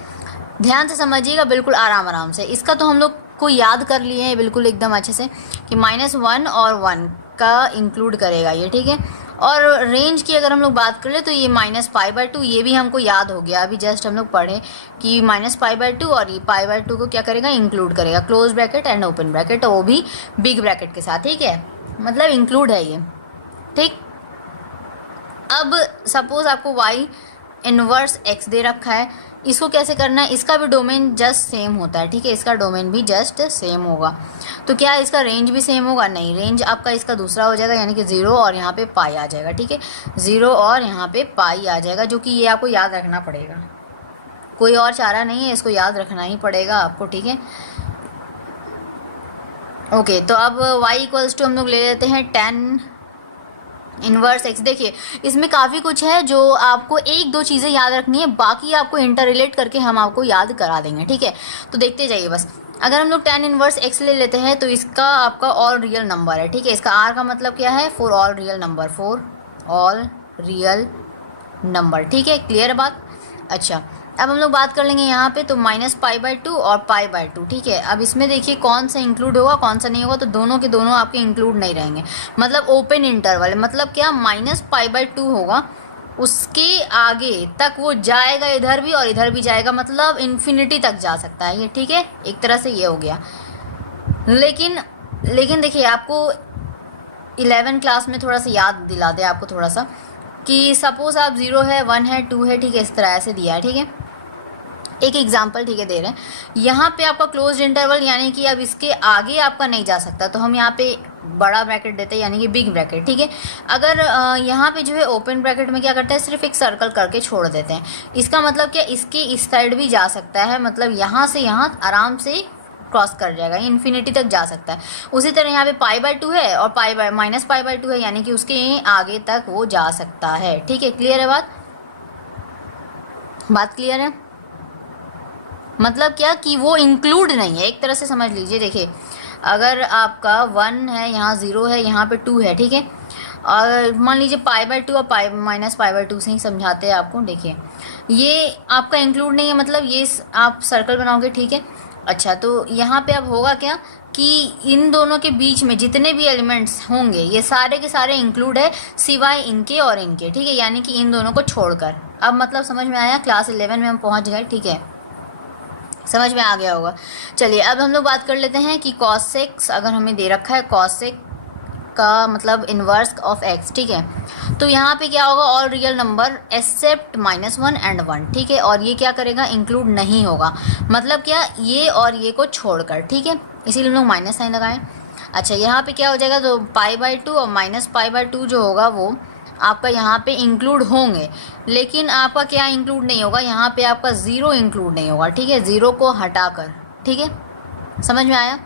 ध्यान से समझिएगा, बिल्कुल आराम आराम से। इसका तो हम लोग को याद कर लिए हैं बिल्कुल एकदम अच्छे से कि -1 और 1 का इंक्लूड करेगा ये। ठीक है, और रेंज की अगर हम लोग बात कर ले तो ये -π/2, ये भी हमको याद हो गया, अभी जस्ट हम लोग पढ़े कि -π/2 और ये π/2 को क्या करेगा, इंक्लूड करेगा, close bracket and open bracket, वो भी बिग ब्रैकेट के साथ। ठीक है, मतलब इंक्लूड है ये। ठीक, अब सपोज आपको y इनवर्स x दे रखा है, इसको कैसे करना है, इसका भी डोमेन जस्ट सेम होता है। ठीक है, इसका डोमेन भी जस्ट सेम होगा। तो क्या इसका रेंज भी सेम होगा, नहीं, रेंज आपका इसका दूसरा हो जाएगा, यानी कि 0 और यहाँ पे पाई आ जाएगा। ठीक है, 0 और यहाँ पे पाई आ जाएगा, जो कि ये आपको याद रखना पड़ेगा, कोई और चारा नहीं है, इसको याद रखना ही पड़ेगा आपको। ठीक है, ओके। तो अब y इक्वल्स टू हम लोग ले लेते हैं tan इनवर्स x। देखिए इसमें काफ़ी कुछ है जो आपको 1-2 चीज़ें याद रखनी है, बाकी आपको इंटर रिलेट करके हम आपको याद करा देंगे। ठीक है, तो देखते जाइए बस। अगर हम लोग tan इनवर्स x ले लेते हैं तो इसका आपका ऑल रियल नंबर है। ठीक है, इसका r का मतलब क्या है, for all real number, for all real number. ठीक है, क्लियर बात। अच्छा, अब हम लोग बात कर लेंगे यहाँ पे तो -π/2 और π/2। ठीक है, अब इसमें देखिए कौन सा इंक्लूड होगा कौन सा नहीं होगा, तो दोनों के दोनों आपके इंक्लूड नहीं रहेंगे, मतलब ओपन इंटरवल, मतलब क्या, -π/2 होगा, उसके आगे तक वो जाएगा, इधर भी और इधर भी जाएगा, मतलब इन्फिनिटी तक जा सकता है ये। ठीक है, एक तरह से ये हो गया। लेकिन देखिए आपको 11 क्लास में थोड़ा सा याद दिला दे आपको थोड़ा सा, कि सपोज आप 0 है, 1 है, 2 है, ठीक है, इस तरह से दिया है। ठीक है, एक एग्जाम्पल ठीक है दे रहे हैं, यहाँ पे आपका क्लोज्ड इंटरवल, यानी कि अब इसके आगे आपका नहीं जा सकता, तो हम यहाँ पे बड़ा ब्रैकेट देते हैं, यानी कि बिग ब्रैकेट। ठीक है, अगर यहाँ पे जो है ओपन ब्रैकेट में क्या करते हैं, सिर्फ एक सर्कल करके छोड़ देते हैं, इसका मतलब क्या, इसके इस साइड भी जा सकता है, मतलब यहाँ से यहाँ आराम से क्रॉस कर जाएगा, इन्फिनिटी तक जा सकता है। उसी तरह यहाँ पे π/2 है और -π/2 है, यानी कि उसके आगे तक वो जा सकता है। ठीक है, क्लियर है बात क्लियर है, मतलब क्या कि वो इंक्लूड नहीं है, एक तरह से समझ लीजिए। देखिए अगर आपका 1 है, यहाँ 0 है, यहाँ पे 2 है, ठीक है, और मान लीजिए π/2 और -π/2 से ही समझाते हैं आपको। देखिए ये आपका इंक्लूड नहीं है, मतलब ये आप सर्कल बनाओगे, ठीक है। अच्छा, तो यहाँ पे अब होगा क्या कि इन दोनों के बीच में जितने भी एलिमेंट्स होंगे ये सारे के सारे इंक्लूड है सिवाय इनके और इनके, ठीक है, यानी कि इन दोनों को छोड़कर। अब मतलब समझ में आया, क्लास 11 में हम पहुँच गए, ठीक है, समझ में आ गया होगा। चलिए अब हम लोग बात कर लेते हैं कि cos अगर हमें दे रखा है cos का मतलब इन्वर्स ऑफ x, ठीक है, तो यहाँ पे क्या होगा, all real number except -1 and 1, ठीक है, और ये क्या करेगा, इंक्लूड नहीं होगा, मतलब क्या, ये और ये को छोड़कर, ठीक है, इसीलिए हम लोग माइनस साइन लगाएं। अच्छा, यहाँ पे क्या हो जाएगा, तो π/2 और -π/2 जो होगा वो आपका यहाँ पे इंक्लूड होंगे, लेकिन आपका क्या इंक्लूड नहीं होगा, यहाँ पे आपका 0 इंक्लूड नहीं होगा, ठीक है, 0 को हटाकर, ठीक है, समझ में आया।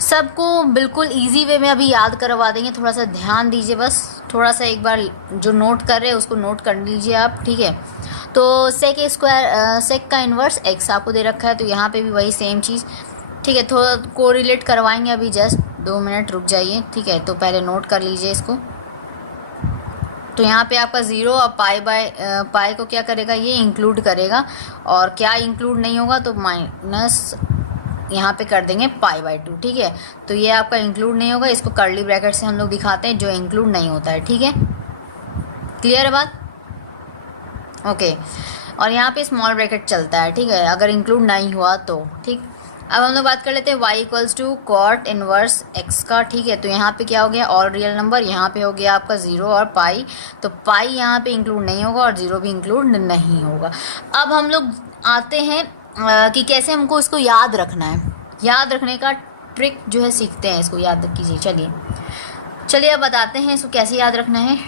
सबको बिल्कुल इजी वे में अभी याद करवा देंगे, थोड़ा सा ध्यान दीजिए, बस थोड़ा सा एक बार जो नोट कर रहे हैं उसको नोट कर लीजिए आप, ठीक है। तो सेक का इन्वर्स x आपको दे रखा है, तो यहाँ पे भी वही सेम चीज़, ठीक है, थोड़ा को रिलेट करवाएंगे अभी, जस्ट 2 मिनट रुक जाइए, ठीक है। तो पहले नोट कर लीजिए इसको। तो यहाँ पे आपका 0 और पाई को क्या करेगा, ये इंक्लूड करेगा, और क्या इंक्लूड नहीं होगा, तो माइनस यहाँ पे कर देंगे π/2, ठीक है। तो ये आपका इंक्लूड नहीं होगा, इसको कर्ली ब्रैकेट से हम लोग दिखाते हैं जो इंक्लूड नहीं होता है, ठीक है, क्लियर है बात, ओके। और यहाँ पे स्मॉल ब्रैकेट चलता है, ठीक है, अगर इंक्लूड नहीं हुआ तो, ठीक। अब हम लोग बात कर लेते हैं y = cot इनवर्स x का, ठीक है। तो यहाँ पे क्या हो गया, ऑल रियल नंबर, यहाँ पे हो गया आपका 0 और पाई, तो पाई यहाँ पे इंक्लूड नहीं होगा और 0 भी इंक्लूड नहीं होगा। अब हम लोग आते हैं कि कैसे हमको इसको याद रखना है, याद रखने का ट्रिक जो है सीखते हैं, इसको याद कीजिए। चलिए अब बताते हैं इसको कैसे याद रखना है,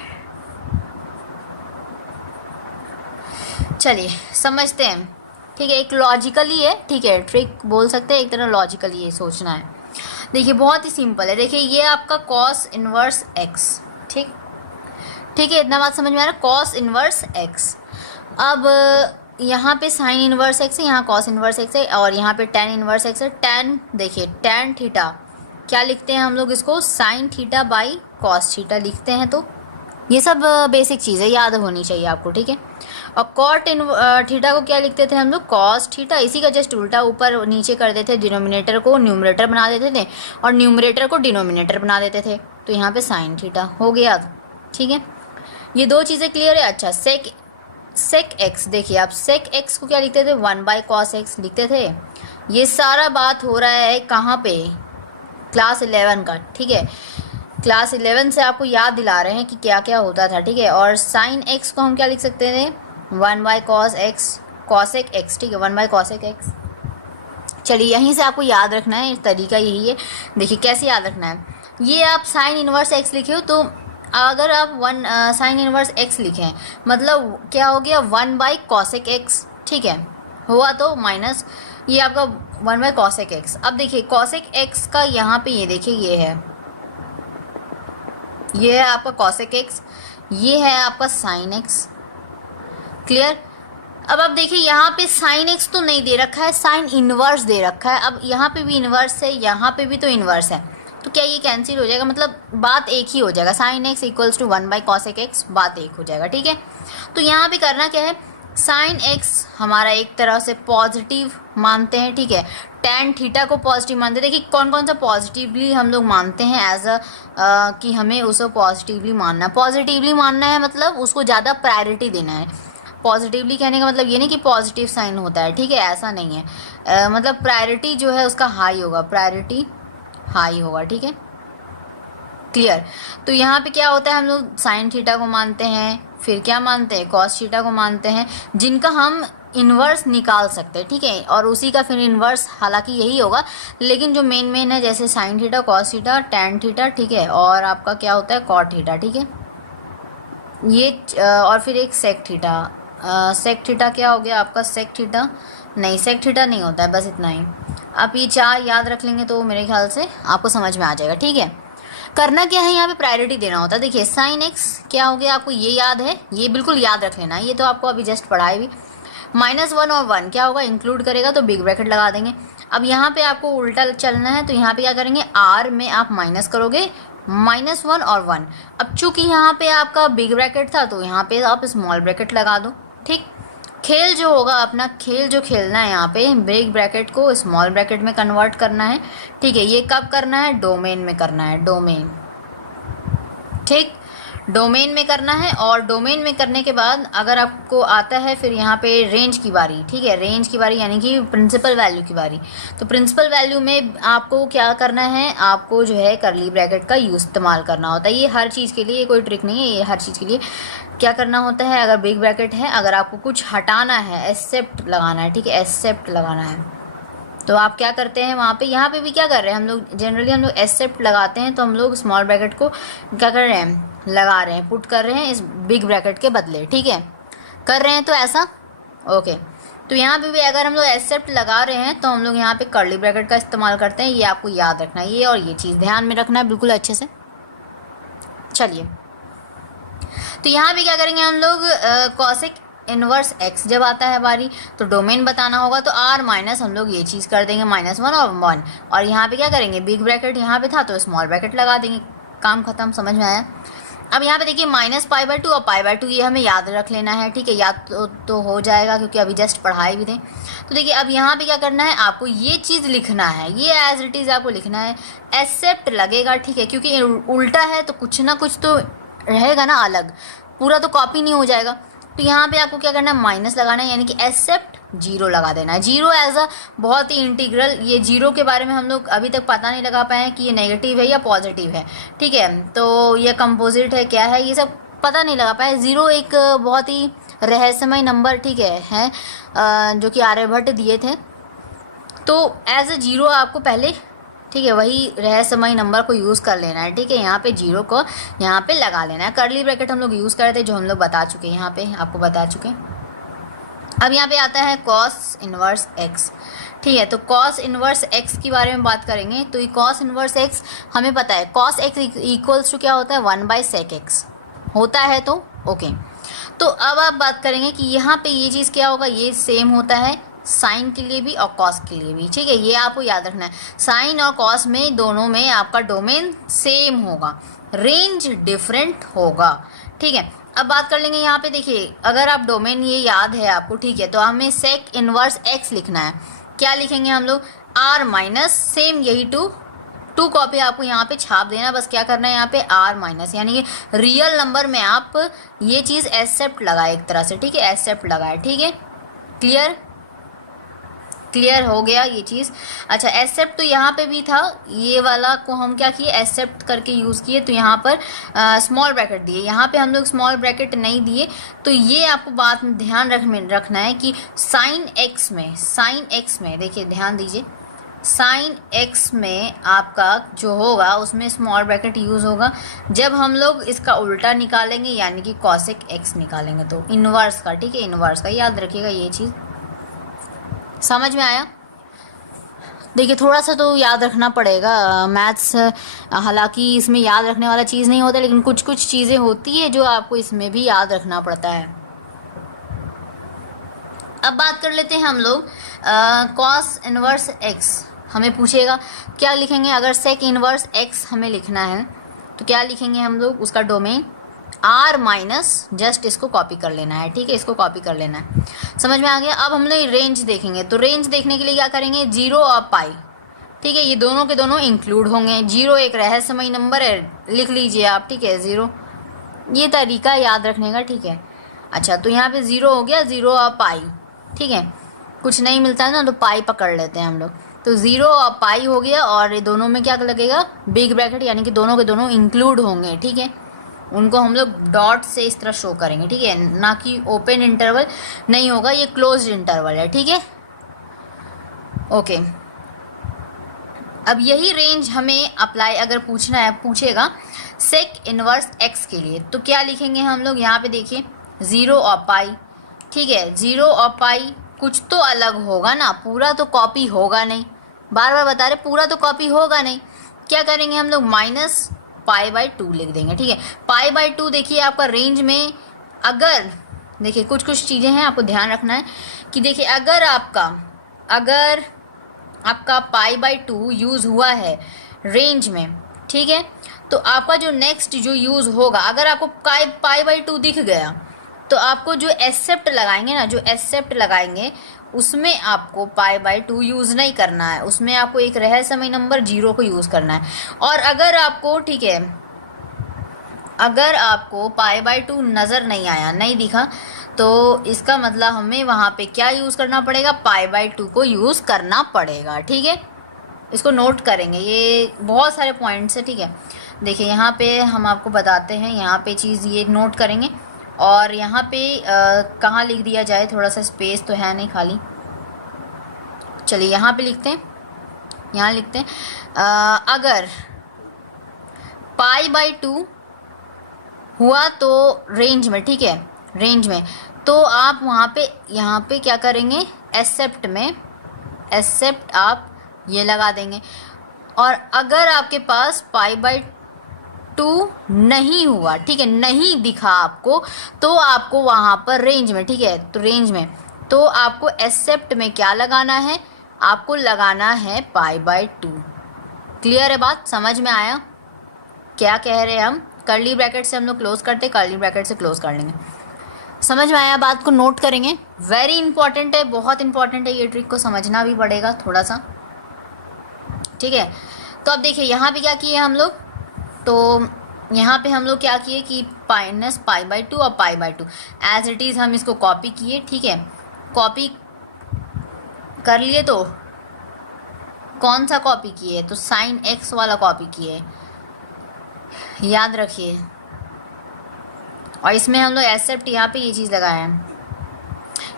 चलिए समझते हैं, ठीक है। एक लॉजिकली है, ठीक है, ट्रिक बोल सकते हैं, एक तरह लॉजिकली ये सोचना है। देखिए बहुत ही सिंपल है, देखिए ये आपका cos इनवर्स x, ठीक है, इतना बात समझ में आ रहा है, cos इनवर्स x। अब यहाँ पे साइन इनवर्स x है, यहाँ cos इनवर्स x है, और यहाँ पे tan इनवर्स x है। tan देखिए tan थीटा क्या लिखते हैं हम लोग, इसको sin theta by cos theta लिखते हैं। तो ये सब बेसिक चीज़ें याद होनी चाहिए आपको, ठीक है। और cot थीटा को क्या लिखते थे हम लोग, cos थीटा, इसी का जस्ट उल्टा ऊपर नीचे कर देते, डिनोमिनेटर को न्यूमरेटर बना देते थे और न्यूमरेटर को डिनोमिनेटर बना देते थे, तो यहाँ पे sin थीटा हो गया, ठीक है। ये दो चीज़ें क्लियर है। अच्छा, sec x, देखिए आप sec x को क्या लिखते थे, 1/cos x लिखते थे। ये सारा बात हो रहा है कहाँ पे, क्लास 11 का, ठीक है, क्लास 11 से आपको याद दिला रहे हैं कि क्या क्या होता था, ठीक है। और sin x को हम क्या लिख सकते थे, 1/cos x, cosec x, ठीक है, 1/cosec x। चलिए यहीं से आपको याद रखना है, तरीका यही है। देखिए कैसे याद रखना है, ये आप sin इनवर्स x लिखे हो, तो अगर आप sin इनवर्स x लिखें मतलब क्या हो गया, 1/cosec x, ठीक है, हुआ तो माइनस ये आपका 1/cosec x। अब देखिए cosec x का यहाँ पे ये देखिए ये है आपका cosec x, ये है आपका sin x, क्लियर। अब आप देखिए यहाँ पे sin x तो नहीं दे रखा है, sin इनवर्स दे रखा है। अब यहाँ पे भी इनवर्स है, यहाँ पे भी तो इनवर्स है, तो क्या ये कैंसिल हो जाएगा, मतलब बात एक ही हो जाएगा, sin x = 1/cosec x, बात एक हो जाएगा, ठीक है। तो यहाँ पे करना क्या है, sin x हमारा एक तरह से पॉजिटिव मानते हैं, ठीक है, tan थीटा को पॉजिटिव मानते हैं। देखिए कौन कौन सा पॉजिटिवली हम लोग मानते हैं एज कि हमें उसको पॉजिटिवली मानना है, मतलब उसको ज़्यादा प्रायोरिटी देना है। पॉजिटिवली कहने का मतलब ये नहीं कि पॉजिटिव साइन होता है, ठीक है, ऐसा नहीं है, मतलब प्रायोरिटी जो है उसका हाई होगा, ठीक है, क्लियर। तो यहाँ पे क्या होता है, हम लोग साइन थीटा को मानते हैं, फिर क्या मानते हैं, कॉस थीटा को मानते हैं, जिनका हम इन्वर्स निकाल सकते हैं, ठीक है, और उसी का फिर इन्वर्स हालांकि यही होगा, लेकिन जो मेन है जैसे sine theta, cos theta, tan theta, ठीक है, और आपका क्या होता है कॉट थीटा, ठीक है, ये और फिर एक सेक थीटा क्या हो गया आपका, सेक थीटा नहीं होता है, बस इतना ही। आप ये चार याद रख लेंगे तो मेरे ख्याल से आपको समझ में आ जाएगा, ठीक है। करना क्या है, यहाँ पे प्रायोरिटी देना होता है। देखिए साइन एक्स क्या हो गया, आपको ये याद है, ये बिल्कुल याद रख लेना, ये तो आपको अभी जस्ट पढ़ाए भी। -1 और 1 क्या होगा, इंक्लूड करेगा तो बिग ब्रैकेट लगा देंगे। अब यहाँ पे आपको उल्टा चलना है, तो यहाँ पे क्या करेंगे, आर में आप माइनस करोगे -1 और 1। अब चूंकि यहाँ पे आपका बिग ब्रैकेट था तो यहाँ पे आप स्मॉल ब्रैकेट लगा दो। ठीक, खेल जो होगा अपना, खेल जो खेलना है यहाँ पे बिग ब्रैकेट को स्मॉल ब्रैकेट में कन्वर्ट करना है। ठीक है, ये कब करना है? डोमेन में करना है, डोमेन। ठीक, डोमेन में करना है। और डोमेन में करने के बाद अगर आपको आता है फिर यहाँ पे रेंज की बारी। ठीक है, रेंज की बारी यानी कि प्रिंसिपल वैल्यू की बारी। तो प्रिंसिपल वैल्यू में आपको क्या करना है? आपको जो है करली ब्रैकेट का यूज इस्तेमाल करना होता है। ये हर चीज़ के लिए, कोई ट्रिक नहीं है, ये हर चीज़ के लिए क्या करना होता है। अगर बिग ब्रैकेट है, अगर आपको कुछ हटाना है, एक्सेप्ट लगाना है। ठीक है, एक्सेप्ट लगाना है तो आप क्या करते हैं वहाँ पे, यहाँ पे भी क्या कर रहे हैं हम लोग, जनरली हम लोग एक्सेप्ट लगाते हैं तो हम लोग स्मॉल ब्रैकेट को क्या कर रहे हैं? लगा रहे हैं, पुट कर रहे हैं इस बिग ब्रैकेट के बदले। ठीक है, कर रहे हैं तो ऐसा ओके। तो यहाँ पे भी अगर हम लोग एक्सेप्ट लगा रहे हैं तो हम लोग यहाँ पे कर्ली ब्रैकेट का इस्तेमाल करते हैं। ये आपको याद रखना है, ये और ये चीज़ ध्यान में रखना है बिल्कुल अच्छे से। चलिए, तो यहाँ भी क्या करेंगे हम लोग? कॉसेक इनवर्स एक्स जब आता है बारी तो डोमेन बताना होगा, तो आर माइनस हम लोग ये चीज़ कर देंगे -1 और 1। और यहाँ पे क्या करेंगे? बिग ब्रैकेट यहाँ पे था तो स्मॉल ब्रैकेट लगा देंगे, काम खत्म। समझ में आया? अब यहाँ पे देखिए -π/2 और π/2 ये हमें याद रख लेना है। ठीक है, याद तो हो जाएगा क्योंकि अभी जस्ट पढ़ाए भी थे। तो देखिए अब यहाँ पे क्या करना है? आपको ये चीज़ लिखना है, ये एज इट इज़ आपको लिखना है। एक्सेप्ट लगेगा, ठीक है, क्योंकि उल्टा है तो कुछ ना कुछ तो रहेगा ना अलग, पूरा तो कॉपी नहीं हो जाएगा। तो यहाँ पे आपको क्या करना है? माइनस लगाना है, यानी कि एक्सेप्ट 0 लगा देना है। 0 एज अ बहुत ही इंटीग्रल, ये 0 के बारे में हम लोग अभी तक पता नहीं लगा पाए कि ये नेगेटिव है या पॉजिटिव है। ठीक है, तो ये कंपोजिट है, क्या है, ये सब पता नहीं लगा पाए। 0 एक बहुत ही रहस्यमय नंबर, ठीक है जो कि आर्यभट्ट दिए थे। तो एज अ 0 आपको पहले, ठीक है, वही रहस्यमय नंबर को यूज़ कर लेना है। ठीक है, यहाँ पे 0 को यहाँ पे लगा लेना है। कर्ली ब्रैकेट हम लोग यूज़ करते हैं, जो हम लोग बता चुके हैं, यहाँ पे आपको बता चुके हैं। अब यहाँ पे आता है कॉस इनवर्स एक्स। ठीक है, तो कॉस इनवर्स एक्स के बारे में बात करेंगे। तो ये कॉस इनवर्स एक्स हमें पता है, कॉस एक्स इक्वल्स टू क्या होता है? 1/sec x होता है। तो ओके, तो अब आप बात करेंगे कि यहाँ पे ये चीज़ क्या होगा? ये सेम होता है साइन के लिए भी और कॉस के लिए भी। ठीक है, ये आपको याद रखना है। साइन और कॉस में दोनों में आपका डोमेन सेम होगा, रेंज डिफरेंट होगा। ठीक है, अब बात कर लेंगे यहाँ पे। देखिए अगर आप डोमेन ये याद है आपको, ठीक है, तो हमें सेक इनवर्स एक्स लिखना है। क्या लिखेंगे हम लोग? आर माइनस, सेम यही टू कॉपी आपको यहाँ पे छाप देना। बस क्या करना है यहाँ पे? आर माइनस, यानी कि रियल नंबर में आप ये चीज़ एक्सेप्ट लगाए एक तरह से। ठीक है, एक्सेप्ट लगाए। ठीक है, क्लियर हो गया ये चीज़। अच्छा, एक्सेप्ट तो यहाँ पे भी था, ये वाला को हम क्या किए? एक्सेप्ट करके यूज़ किए, तो यहाँ पर स्मॉल ब्रैकेट दिए, यहाँ पे हम लोग स्मॉल ब्रैकेट नहीं दिए। तो ये आपको बात में ध्यान रखना है कि साइन एक्स में देखिए, ध्यान दीजिए, साइन एक्स में आपका जो होगा उसमें स्मॉल ब्रैकेट यूज़ होगा जब हम लोग इसका उल्टा निकालेंगे, यानी कि कॉसेक एक्स निकालेंगे, तो इनवर्स का। ठीक है, इनवर्स का याद रखिएगा, ये चीज़ समझ में आया? देखिए थोड़ा सा तो याद रखना पड़ेगा मैथ्स, हालांकि इसमें याद रखने वाला चीज़ नहीं होता, लेकिन कुछ कुछ चीज़ें होती है जो आपको इसमें भी याद रखना पड़ता है। अब बात कर लेते हैं हम लोग कॉस इनवर्स एक्स। हमें पूछेगा क्या लिखेंगे? अगर सेक इनवर्स एक्स हमें लिखना है तो क्या लिखेंगे हम लोग? उसका डोमेन आर माइनस, जस्ट इसको कॉपी कर लेना है। ठीक है, इसको कॉपी कर लेना है। समझ में आ गया? अब हम लोग रेंज देखेंगे, तो रेंज देखने के लिए क्या करेंगे? 0 और पाई। ठीक है, ये दोनों के दोनों इंक्लूड होंगे। 0 एक रहस्यमय नंबर है, लिख लीजिए आप। ठीक है, 0, ये तरीका याद रखने का। ठीक है, अच्छा, तो यहाँ पे 0 हो गया, 0 और पाई। ठीक है, कुछ नहीं मिलता है ना तो पाई पकड़ लेते हैं हम लोग। तो 0 और पाई हो गया, और दोनों में क्या लगेगा? बिग ब्रैकेट, यानी कि दोनों के दोनों इंक्लूड होंगे। ठीक है, उनको हम लोग डॉट से इस तरह शो करेंगे। ठीक है, ना कि ओपन इंटरवल नहीं होगा, ये क्लोज्ड इंटरवल है। ठीक है, ओके। अब यही रेंज हमें अप्लाई अगर पूछेगा सेक इनवर्स एक्स के लिए, तो क्या लिखेंगे हम लोग? यहाँ पे देखिए 0 और पाई। ठीक है, 0 और पाई कुछ तो अलग होगा ना, पूरा तो कॉपी होगा नहीं। बार बार बता रहे, पूरा तो कॉपी होगा नहीं। क्या करेंगे हम लोग? माइनस π/2 लिख देंगे। ठीक है, π/2 देखिए आपका रेंज में, अगर देखिए कुछ कुछ चीज़ें हैं आपको ध्यान रखना है कि देखिए अगर आपका π/2 यूज़ हुआ है रेंज में, ठीक है, तो आपका जो नेक्स्ट जो यूज़ होगा, अगर आपको पाई बाई 2 दिख गया तो आपको जो एक्सेप्ट लगाएंगे ना, जो एक्सेप्ट लगाएंगे उसमें आपको पाई बाई 2 यूज़ नहीं करना है, उसमें आपको एक रहस्यमय नंबर 0 को यूज़ करना है। और अगर आपको, ठीक है, अगर आपको पाई बाई 2 नज़र नहीं आया, नहीं दिखा, तो इसका मतलब हमें वहाँ पे क्या यूज़ करना पड़ेगा, पाई बाई 2 को यूज़ करना पड़ेगा। ठीक है, इसको नोट करेंगे, ये बहुत सारे पॉइंट्स है। ठीक है, देखिए यहाँ पे हम आपको बताते हैं, यहाँ पे चीज़ ये नोट करेंगे। और यहाँ पे कहाँ लिख दिया जाए, थोड़ा सा स्पेस तो है नहीं खाली, चलिए यहाँ पे लिखते हैं, यहाँ लिखते हैं अगर पाई बाई 2 हुआ तो रेंज में, ठीक है, रेंज में, तो आप वहाँ पे, यहाँ पे क्या करेंगे, एक्सेप्ट में, एक्सेप्ट आप ये लगा देंगे। और अगर आपके पास पाई बाई 2 नहीं हुआ, ठीक है, नहीं दिखा आपको, तो आपको वहाँ पर रेंज में, ठीक है, तो रेंज में तो आपको एक्सेप्ट में क्या लगाना है, आपको लगाना है पाई बाई 2। क्लियर है बात, समझ में आया क्या कह रहे हैं हम? कर्ली ब्रैकेट से हम लोग क्लोज करते, कर्ली ब्रैकेट से क्लोज कर लेंगे। समझ में आया बात को नोट करेंगे, वेरी इंपॉर्टेंट है, बहुत इंपॉर्टेंट है, ये ट्रिक को समझना भी पड़ेगा थोड़ा सा। ठीक है, तो अब देखिए यहाँ पे क्या किए हम लोग, तो यहाँ पे हम लोग क्या किए कि माइनस पाई बाई 2 और pi by 2 as it is हम इसको कॉपी किए। ठीक है, कॉपी कर लिए, तो कौन सा कॉपी किए, तो साइन एक्स वाला कॉपी किए, याद रखिए। और इसमें हम लोग एक्सेप्ट यहाँ पे ये चीज़ लगाए हैं,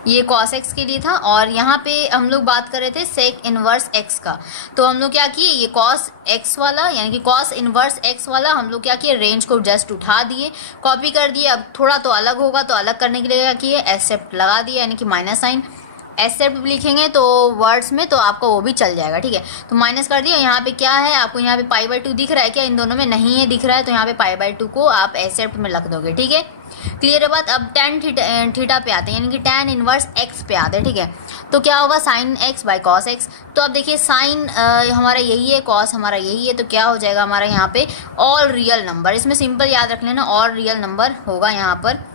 ये कॉस एक्स के लिए था। और यहाँ पे हम लोग बात कर रहे थे सेक इनवर्स एक्स का, तो हम लोग क्या किए, ये कॉस एक्स वाला यानी कि कॉस इनवर्स एक्स वाला हम लोग क्या किए, रेंज को जस्ट उठा दिए, कॉपी कर दिए। अब थोड़ा तो अलग होगा, तो अलग करने के लिए क्या किए, एक्सेप्ट लगा दिया, यानी कि माइनस साइन। एक्सेप्ट भी लिखेंगे तो वर्ड्स में, तो आपका वो भी चल जाएगा। ठीक है, तो माइनस कर दिया। यहाँ पे क्या है, आपको यहाँ पे पाई बाई 2 दिख रहा है क्या, इन दोनों में नहीं है, दिख रहा है, तो यहाँ पे पाई बाई 2 को आप एक्सेप्ट में रख दोगे। ठीक है, क्लियर है बात। अब टेन थीटा पे आते हैं, यानी कि टेन इनवर्स एक्स पे आते हैं। ठीक है, तो क्या होगा, sine x by cos x. तो अब देखिए साइन हमारा यही है, कॉस हमारा यही है, तो क्या हो जाएगा हमारा यहाँ पे ऑल रियल नंबर। इसमें सिंपल याद रख लेना, ऑल रियल नंबर होगा यहाँ पर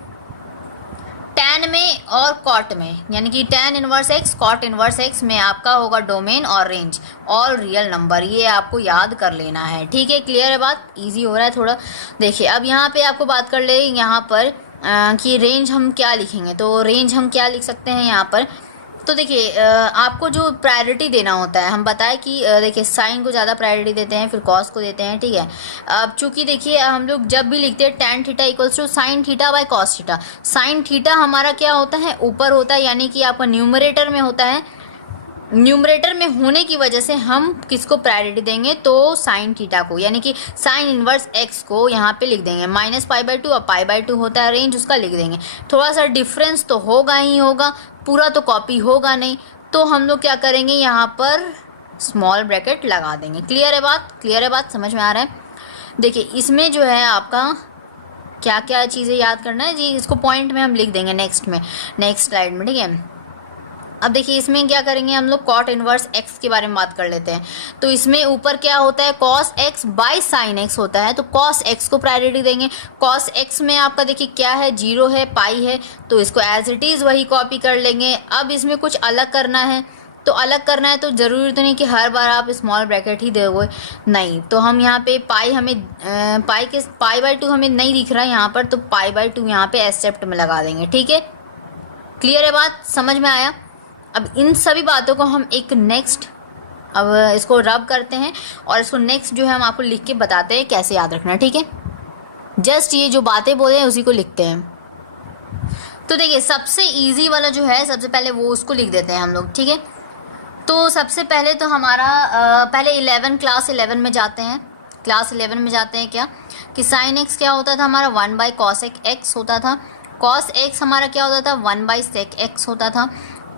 टेन में और कॉट में, यानी कि tan inverse x cot inverse x में आपका होगा डोमेन और रेंज ऑल रियल नंबर, ये आपको याद कर लेना है। ठीक है, क्लियर है बात, इजी हो रहा है थोड़ा। देखिए अब यहाँ पे आपको बात कर ले यहाँ पर कि रेंज हम क्या लिखेंगे, तो रेंज हम क्या लिख सकते हैं यहाँ पर, तो देखिए आपको जो प्रायोरिटी देना होता है, हम बताएं कि देखिए साइन को ज़्यादा प्रायोरिटी देते हैं, फिर कॉस को देते हैं। ठीक है, अब चूंकि देखिए हम लोग जब भी लिखते हैं tan theta equals to sine theta by cos theta, sine theta हमारा क्या होता है, ऊपर होता है, यानी कि आपका न्यूमरेटर में होता है। न्यूमरेटर में होने की वजह से हम किसको प्रायोरिटी देंगे, तो साइन थीटा को, यानी कि साइन इनवर्स एक्स को यहाँ पे लिख देंगे माइनस पाई बाई 2, और पाई बाई 2 होता है रेंज, उसका लिख देंगे। थोड़ा सा डिफरेंस तो होगा ही होगा, पूरा तो कॉपी होगा नहीं, तो हम लोग क्या करेंगे यहाँ पर स्मॉल ब्रैकेट लगा देंगे। क्लियर है बात, क्लियर है बात, समझ में आ रहा है। देखिए इसमें जो है आपका क्या क्या चीज़ें याद करना है जी, इसको पॉइंट में हम लिख देंगे नेक्स्ट में, नेक्स्ट स्लाइड में। ठीक है, अब देखिए इसमें क्या करेंगे हम लोग, कॉट इनवर्स एक्स के बारे में बात कर लेते हैं। तो इसमें ऊपर क्या होता है, cos x by sine x होता है, तो कॉस एक्स को प्रायोरिटी देंगे। कॉस एक्स में आपका देखिए क्या है, 0 है, पाई है, तो इसको एज इट इज़ वही कॉपी कर लेंगे। अब इसमें कुछ अलग करना है, तो अलग करना है तो ज़रूरी तो नहीं कि हर बार आप स्मॉल ब्रैकेट ही दोगे, नहीं। तो हम यहाँ पे पाई हमें पाई बाई 2 हमें नहीं दिख रहा है यहाँ पर, तो पाई बाई 2 यहाँ पे एक्सेप्ट में लगा देंगे। ठीक है, क्लियर है बात, समझ में आया। अब इन सभी बातों को हम एक नेक्स्ट, अब इसको रब करते हैं और इसको नेक्स्ट जो है हम आपको लिख के बताते हैं कैसे याद रखना है। ठीक है, जस्ट ये जो बातें बोले हैं उसी को लिखते हैं। तो देखिए सबसे इजी वाला जो है, सबसे पहले वो उसको लिख देते हैं हम लोग। ठीक है, तो सबसे पहले तो हमारा पहले क्लास 11 में जाते हैं। क्लास 11 में जाते हैं क्या कि साइन एक्स क्या होता था हमारा, 1 बाई कॉस एक्स होता था। कॉस एक्स हमारा क्या होता था, 1 बाई सेक एक्स होता था।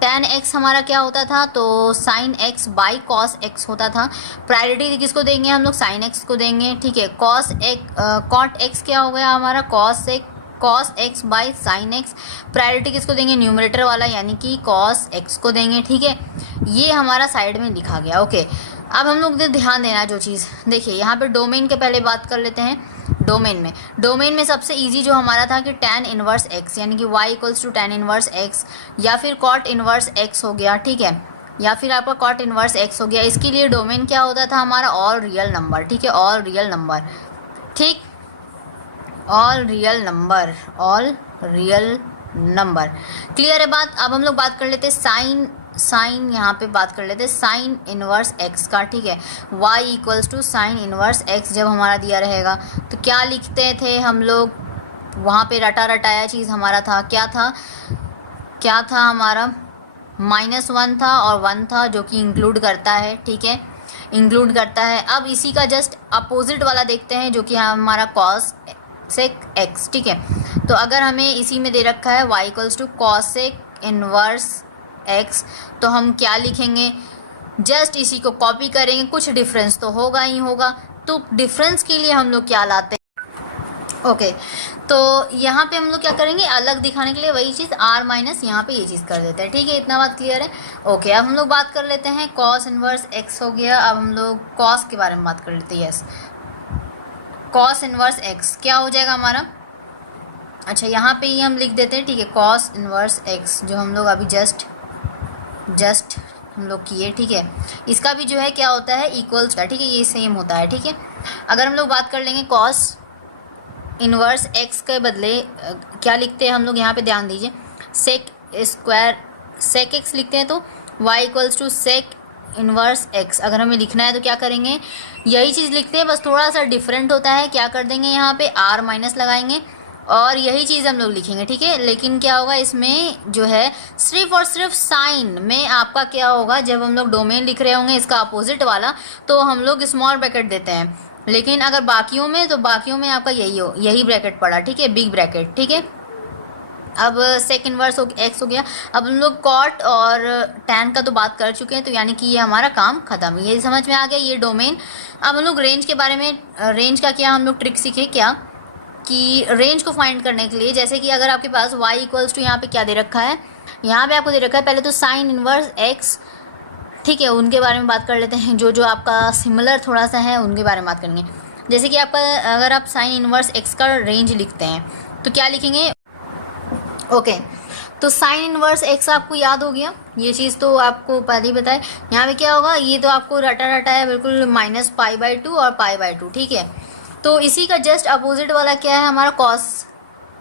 टेन एक्स हमारा क्या होता था, तो sine x by cos x होता था। प्रायोरिटी किसको देंगे हम लोग, साइन एक्स को देंगे। ठीक है, कॉट एक्स क्या हो गया हमारा, cos x by sine x. Priority किसको देंगे, न्यूमरेटर वाला, यानी कि कॉस एक्स को देंगे। ठीक है, ये हमारा साइड में लिखा गया। ओके, अब हम लोग ध्यान देना है जो चीज़, देखिए यहाँ पे डोमेन के पहले बात कर लेते हैं। डोमेन में सबसे इजी जो हमारा था कि tan इनवर्स x, यानी कि y equals to tan inverse x, या फिर cot इनवर्स x हो गया, ठीक है, या फिर आपका cot इनवर्स x हो गया। इसके लिए डोमेन क्या होता था हमारा, ऑल रियल नंबर, ठीक है, ऑल रियल नंबर, ठीक, ऑल रियल नंबर। क्लियर है बात। अब हम लोग बात कर लेते हैं साइन यहाँ पे बात कर लेते हैं साइन इनवर्स x का, ठीक है, y equals to sine inverse x जब हमारा दिया रहेगा तो क्या लिखते थे हम लोग, वहाँ पे रटाया चीज़ हमारा था, क्या था हमारा, -1 था और 1 था, जो कि इंक्लूड करता है, ठीक है, इंक्लूड करता है। अब इसी का जस्ट अपोजिट वाला देखते हैं जो कि हमारा कॉस सेक x, ठीक है। तो अगर हमें इसी में दे रखा है y equals to cosec inverse x, तो हम क्या लिखेंगे, जस्ट इसी को कॉपी करेंगे, कुछ डिफरेंस तो होगा ही होगा। तो डिफरेंस के लिए हम लोग क्या लाते हैं, ओके, तो यहाँ पे हम लोग क्या करेंगे, अलग दिखाने के लिए वही चीज़ r माइनस यहाँ पे ये चीज़ कर देते हैं, ठीक है, इतना बात क्लियर है। ओके, अब हम लोग बात कर लेते हैं कॉस इनवर्स x हो गया। अब हम लोग कॉस के बारे में बात कर लेते हैं। यस, कॉस इनवर्स x क्या हो जाएगा हमारा, अच्छा यहाँ पे ही हम लिख देते हैं, ठीक है, कॉस इनवर्स x जो हम लोग अभी जस्ट हम लोग किए, ठीक है। इसका भी जो है क्या होता है, इक्वल्स का, ठीक है, ये सेम होता है, ठीक है। अगर हम लोग बात कर लेंगे कॉस इनवर्स x के बदले क्या लिखते हैं हम लोग, यहाँ पे ध्यान दीजिए, सेक x लिखते हैं, तो y equals to sec inverse x। अगर हमें लिखना है तो क्या करेंगे, यही चीज़ लिखते हैं, बस थोड़ा सा डिफरेंट होता है, क्या कर देंगे यहाँ पे r माइनस लगाएंगे और यही चीज़ हम लोग लिखेंगे, ठीक है। लेकिन क्या होगा इसमें जो है, सिर्फ और सिर्फ साइन में आपका क्या होगा, जब हम लोग डोमेन लिख रहे होंगे इसका अपोजिट वाला, तो हम लोग स्मॉल ब्रैकेट देते हैं, लेकिन अगर बाकियों में, तो बाकियों में आपका यही ब्रैकेट पड़ा, ठीक है, बिग ब्रैकेट, ठीक है। अब सेक इनवर्स x हो गया। अब हम लोग कॉट और टैन का तो बात कर चुके हैं, तो यानी कि ये हमारा काम खत्म, ये समझ में आ गया, ये डोमेन। अब हम लोग रेंज के बारे में, रेंज का क्या हम लोग ट्रिक सीखे, क्या कि रेंज को फाइंड करने के लिए, जैसे कि अगर आपके पास y इक्वल्स टू यहाँ पे क्या दे रखा है, यहाँ पे आपको दे रखा है पहले तो साइन इनवर्स x, ठीक है, उनके बारे में बात कर लेते हैं, जो आपका सिमिलर थोड़ा सा है उनके बारे में बात करेंगे। जैसे कि आपका अगर आप साइन इनवर्स x का रेंज लिखते हैं तो क्या लिखेंगे, ओके, तो साइन इनवर्स x आपको याद हो गया, ये चीज़ तो आपको पहले ही बताए। यहाँ पे क्या होगा, ये तो आपको रटा है बिल्कुल, -π/2 और π/2, ठीक है। तो इसी का जस्ट अपोजिट वाला क्या है हमारा, कॉस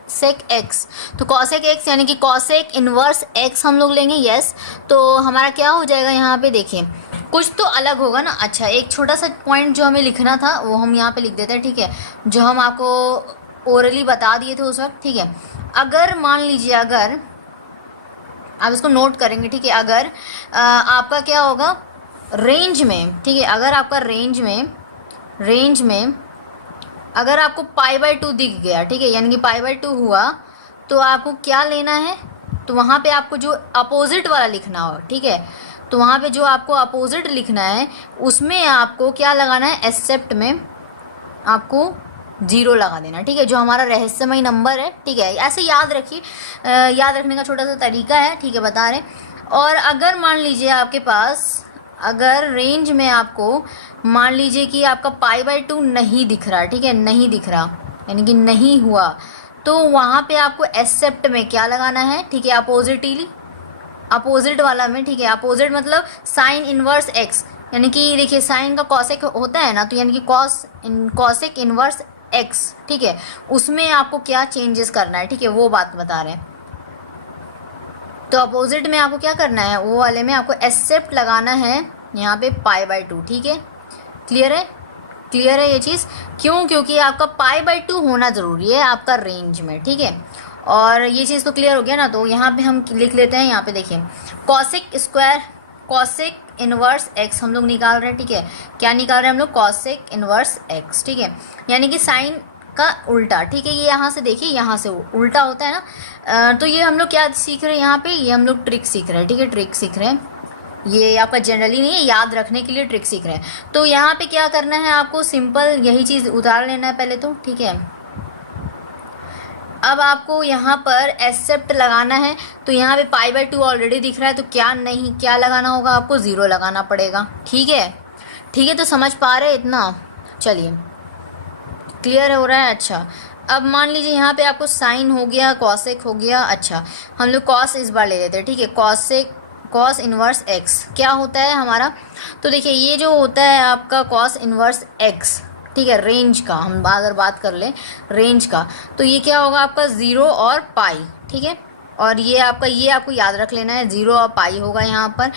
सेक x। तो कॉसेक x यानी कि कॉसेक इनवर्स x हम लोग लेंगे, यस। तो हमारा क्या हो जाएगा, यहाँ पे देखिए कुछ तो अलग होगा ना। अच्छा, एक छोटा सा पॉइंट जो हमें लिखना था वो हम यहाँ पे लिख देते हैं, ठीक है, जो हम आपको ओरली बता दिए थे उस वक्त, ठीक है। अगर मान लीजिए, अगर आप इसको नोट करेंगे, ठीक है, अगर आपका क्या होगा रेंज में, ठीक है, अगर आपका रेंज में अगर आपको π/2 दिख गया, ठीक है, यानी कि π/2 हुआ, तो आपको क्या लेना है, तो वहाँ पे आपको जो अपोजिट वाला लिखना हो, ठीक है, तो वहाँ पे जो आपको अपोजिट लिखना है उसमें आपको क्या लगाना है, एक्सेप्ट में आपको 0 लगा देना, ठीक है, जो हमारा रहस्यमय नंबर है, ठीक है। ऐसे याद रखिए, याद रखने का छोटा सा तरीका है, ठीक है, बता रहे। और अगर मान लीजिए आपके पास, अगर रेंज में आपको मान लीजिए कि आपका π/2 नहीं दिख रहा, ठीक है, नहीं दिख रहा यानी कि नहीं हुआ, तो वहाँ पे आपको एक्सेप्ट में क्या लगाना है, ठीक है, अपोजिट वाला में, ठीक है, अपोजिट मतलब साइन इनवर्स x, यानी कि देखिए साइन का कॉसेक होता है ना, तो यानी कि कॉसेक इनवर्स x, ठीक है, उसमें आपको क्या चेंजेस करना है, ठीक है, वो बात बता रहे हैं। तो अपोजिट में आपको क्या करना है, वो वाले में आपको एक्सेप्ट लगाना है यहाँ पे π/2, ठीक है। क्लियर है ये चीज़, क्यों, क्योंकि आपका π/2 होना ज़रूरी है आपका रेंज में, ठीक है। और ये चीज़ तो क्लियर हो गया ना। तो यहाँ पे हम लिख लेते हैं, यहाँ पे देखिए कॉसेक इनवर्स x हम लोग निकाल रहे हैं, ठीक है, क्या निकाल रहे हैं हम लोग, कॉसेक इनवर्स x, ठीक है, यानी कि साइन का उल्टा, ठीक है। ये यहाँ से देखिए, यहाँ से उल्टा होता है ना। तो ये हम लोग क्या सीख रहे हैं यहाँ पे, ये हम लोग ट्रिक सीख रहे हैं, ठीक है, ट्रिक सीख रहे हैं, ये आपका जनरली नहीं है, याद रखने के लिए ट्रिक सीख रहे हैं। तो यहाँ पे क्या करना है, आपको सिंपल यही चीज़ उतार लेना है पहले तो, ठीक है। अब आपको यहाँ पर एक्सेप्ट लगाना है, तो यहाँ पे π/2 ऑलरेडी दिख रहा है, तो क्या लगाना होगा, आपको 0 लगाना पड़ेगा, ठीक है, ठीक है, तो समझ पा रहे इतना? चलिए, क्लियर हो रहा है? अच्छा, अब मान लीजिए यहाँ पे आपको साइन हो गया, कॉसेक हो गया। अच्छा, हम लोग कॉस इस बार ले लेते हैं, ठीक है। कॉसेक, कॉस इनवर्स एक्स क्या होता है हमारा? तो देखिए, ये जो होता है आपका कॉस इनवर्स एक्स, ठीक है, रेंज का हम अगर बात कर लें रेंज का, तो ये क्या होगा आपका 0 और पाई, ठीक है। और ये आपको याद रख लेना है, 0 और पाई होगा यहाँ पर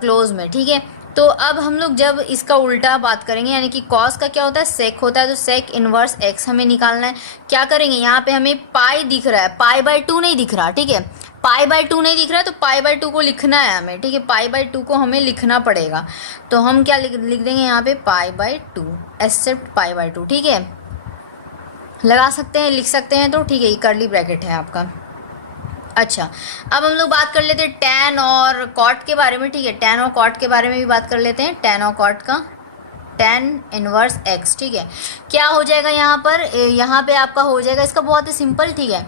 क्लोज में, ठीक है। तो अब हम लोग जब इसका उल्टा बात करेंगे, यानी कि कॉस का क्या होता है, सेक होता है, तो सेक इनवर्स एक्स हमें निकालना है। क्या करेंगे, यहाँ पे हमें पाई दिख रहा है, पाई बाय 2 नहीं दिख रहा, ठीक है। पाई बाय 2 नहीं दिख रहा है, तो पाई बाय 2 को लिखना है हमें, ठीक है। पाई बाय 2 को हमें लिखना पड़ेगा, तो हम क्या लिख देंगे यहाँ पे, pi by 2 except pi by 2, ठीक है। लगा सकते हैं, लिख सकते हैं, तो ठीक है, ये कर्ली ब्रैकेट है आपका। अच्छा, अब हम लोग बात कर लेते हैं टैन और कॉट के बारे में, ठीक है। टैन और कॉट के बारे में भी बात कर लेते हैं, टैन और कॉट का, टैन इनवर्स एक्स, ठीक है। क्या हो जाएगा यहाँ पर, यहाँ पे आपका हो जाएगा, इसका बहुत ही सिंपल, ठीक है।